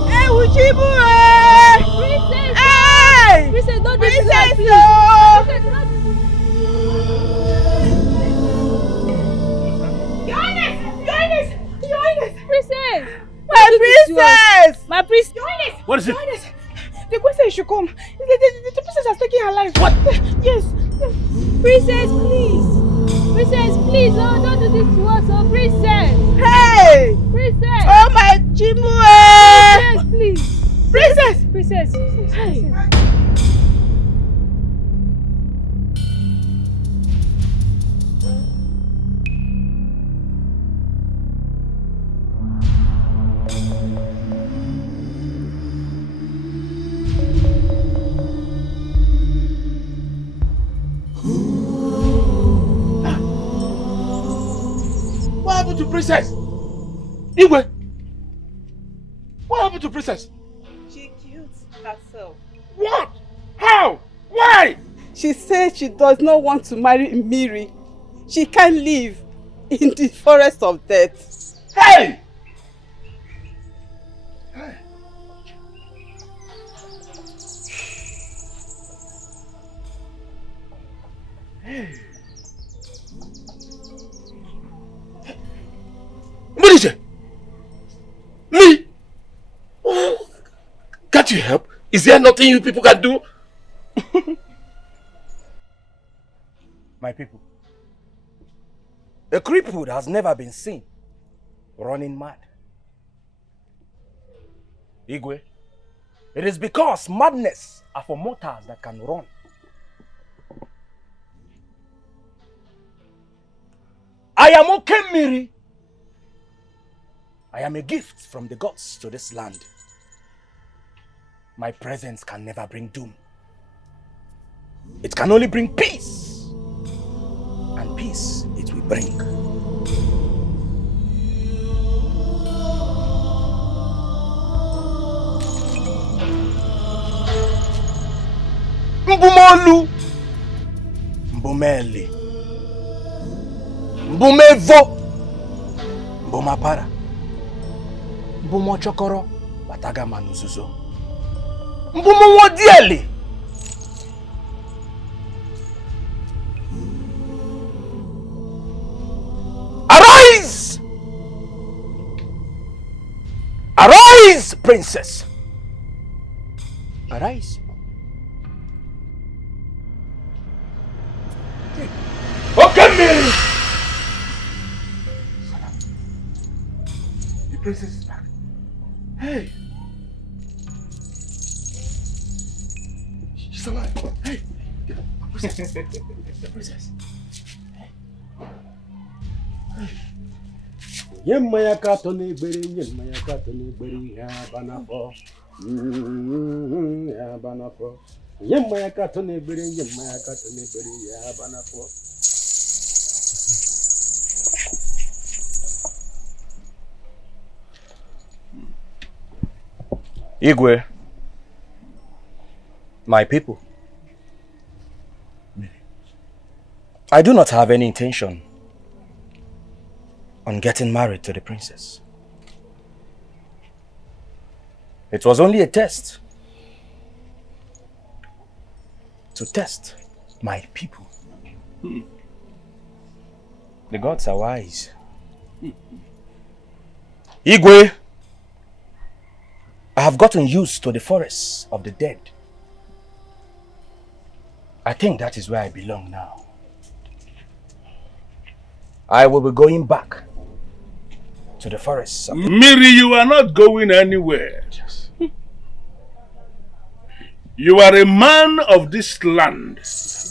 Hey, Uchibu! Princess! Hey! Princess, don't do that, please! Your Highness! Your Highness! Your Princess! My princess! What is it? The queen said you should come. The princess has taken her life. What? Yes. Princess, please. Princess, please. Oh, don't do this to us. Oh, princess. Hey! Princess. Oh, my Chimue! Princess, please. Princess! Princess. Hey. What happened to Princess? Igwe! What happened to Princess? She killed herself. What? How? Why? She said she does not want to marry Miri. She can't live in the forest of death. Hey! What is it? Me? Oh, can't you help? Is there nothing you people can do? My people, a crippled has never been seen running mad. Igwe, it is because madness are for mortals that can run. I am Okemiri. I am a gift from the gods to this land. My presence can never bring doom. It can only bring peace. And peace it will bring. Mbumolu, Mbumeli, Mbumevo, Mbumapara, Mbumochokoro, Bataga Manuzuzo, Mbumwodieli. Arise! Arise, princess! Arise. Okay, Mary! The princess is back. Hey! She's alive. Hey! The princess. The princess. Yemaya katone beri, yemaya katone beri, ya banafo. Ya banafo. Yemaya katone beri, yemaya katone beri, ya banafo. Igwe, my people, I do not have any intention on getting married to the princess. It was only a test to test my people. The gods are wise. Igwe, I have gotten used to the forests of the dead. I think that is where I belong now. I will be going back to the forests. Miri, you are not going anywhere. Yes. You are a man of this land. Yes.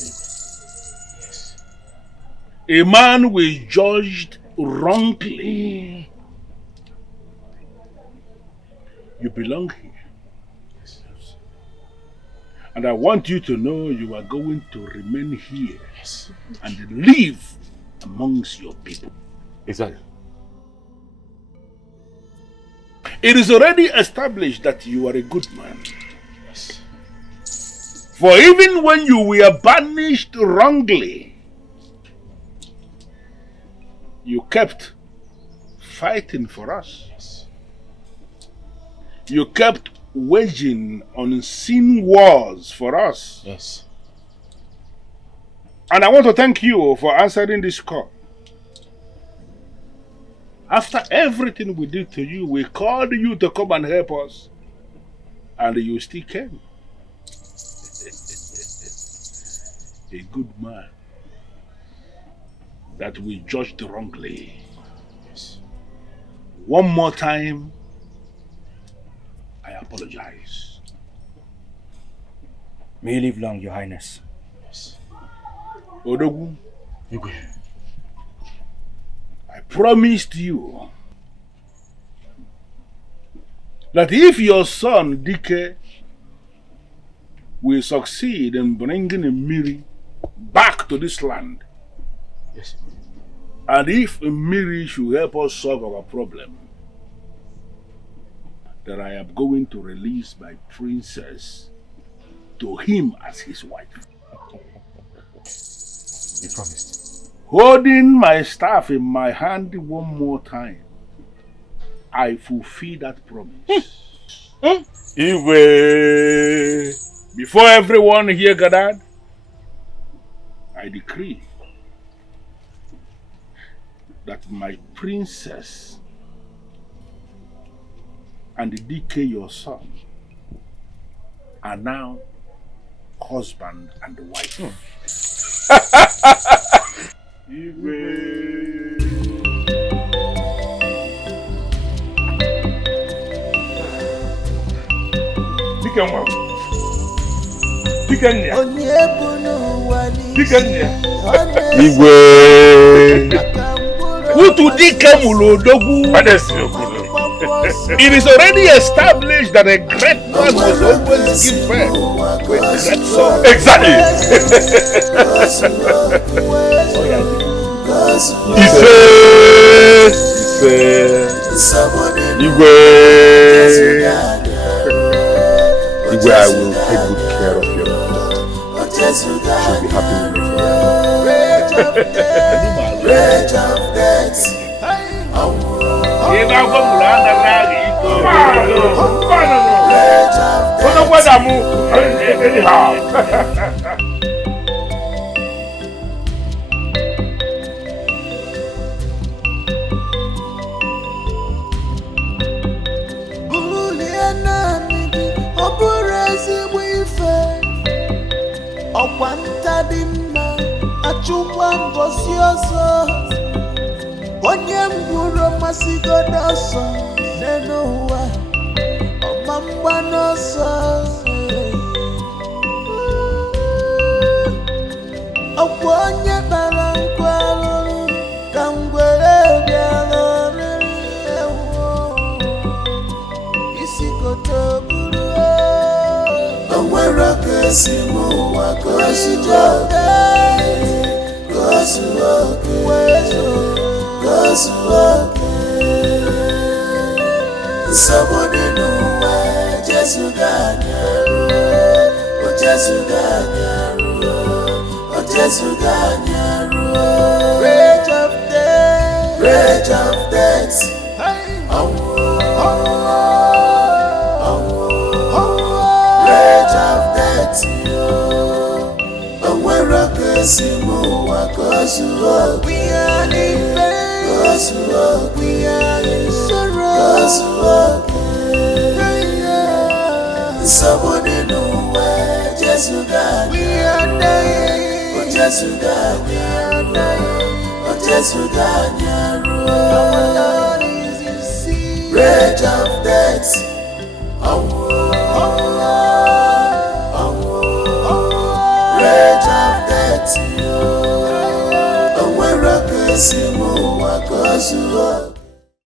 A man we judged wrongly. You belong here. Yes. And I want you to know you are going to remain here. Yes. And live amongst your people. Exactly. It is already established that you are a good man. Yes. For even when you were banished wrongly, you kept fighting for us. Yes. You kept waging unseen wars for us. Yes. And I want to thank you for answering this call. After everything we did to you, we called you to come and help us. And you still came. A good man that we judged wrongly. Yes. One more time, I apologize. May you live long, Your Highness. Yes. Odogu, I promised you that if your son Dike will succeed in bringing Mmiri back to this land, yes, and if Mmiri should help us solve our problem, that I am going to release my princess to him as his wife. You promised. Holding my staff in my hand one more time, I fulfill that promise. Before everyone here gathered, I decree that my princess and the DK, your son, are now husband and wife. It is already established that a great man must always give birth to a great son. Exactly. Igwe, I will take good care of your daughter. She'll be happy with me onye mgburu masigo n'ọsọ n'elu ụwa ọma mgba n'ọsọ ọkwa onye bara nkụ arụrụ ka ngwere bịara oriri ewu isi kote buru o nwere ka esi m ụwa ka o si jọga ka o si oke somebody know why Jesus got oh Jesus got oh Jesus got rage of death rage of death oh where I can see more cause we are in we are in sorrow. Somebody know where Jesus got we are dying. Oh, Jesus got we are dying. Oh, Jesus got our Lord is in sea. Rage of death. Rage of death. Simu wakosuo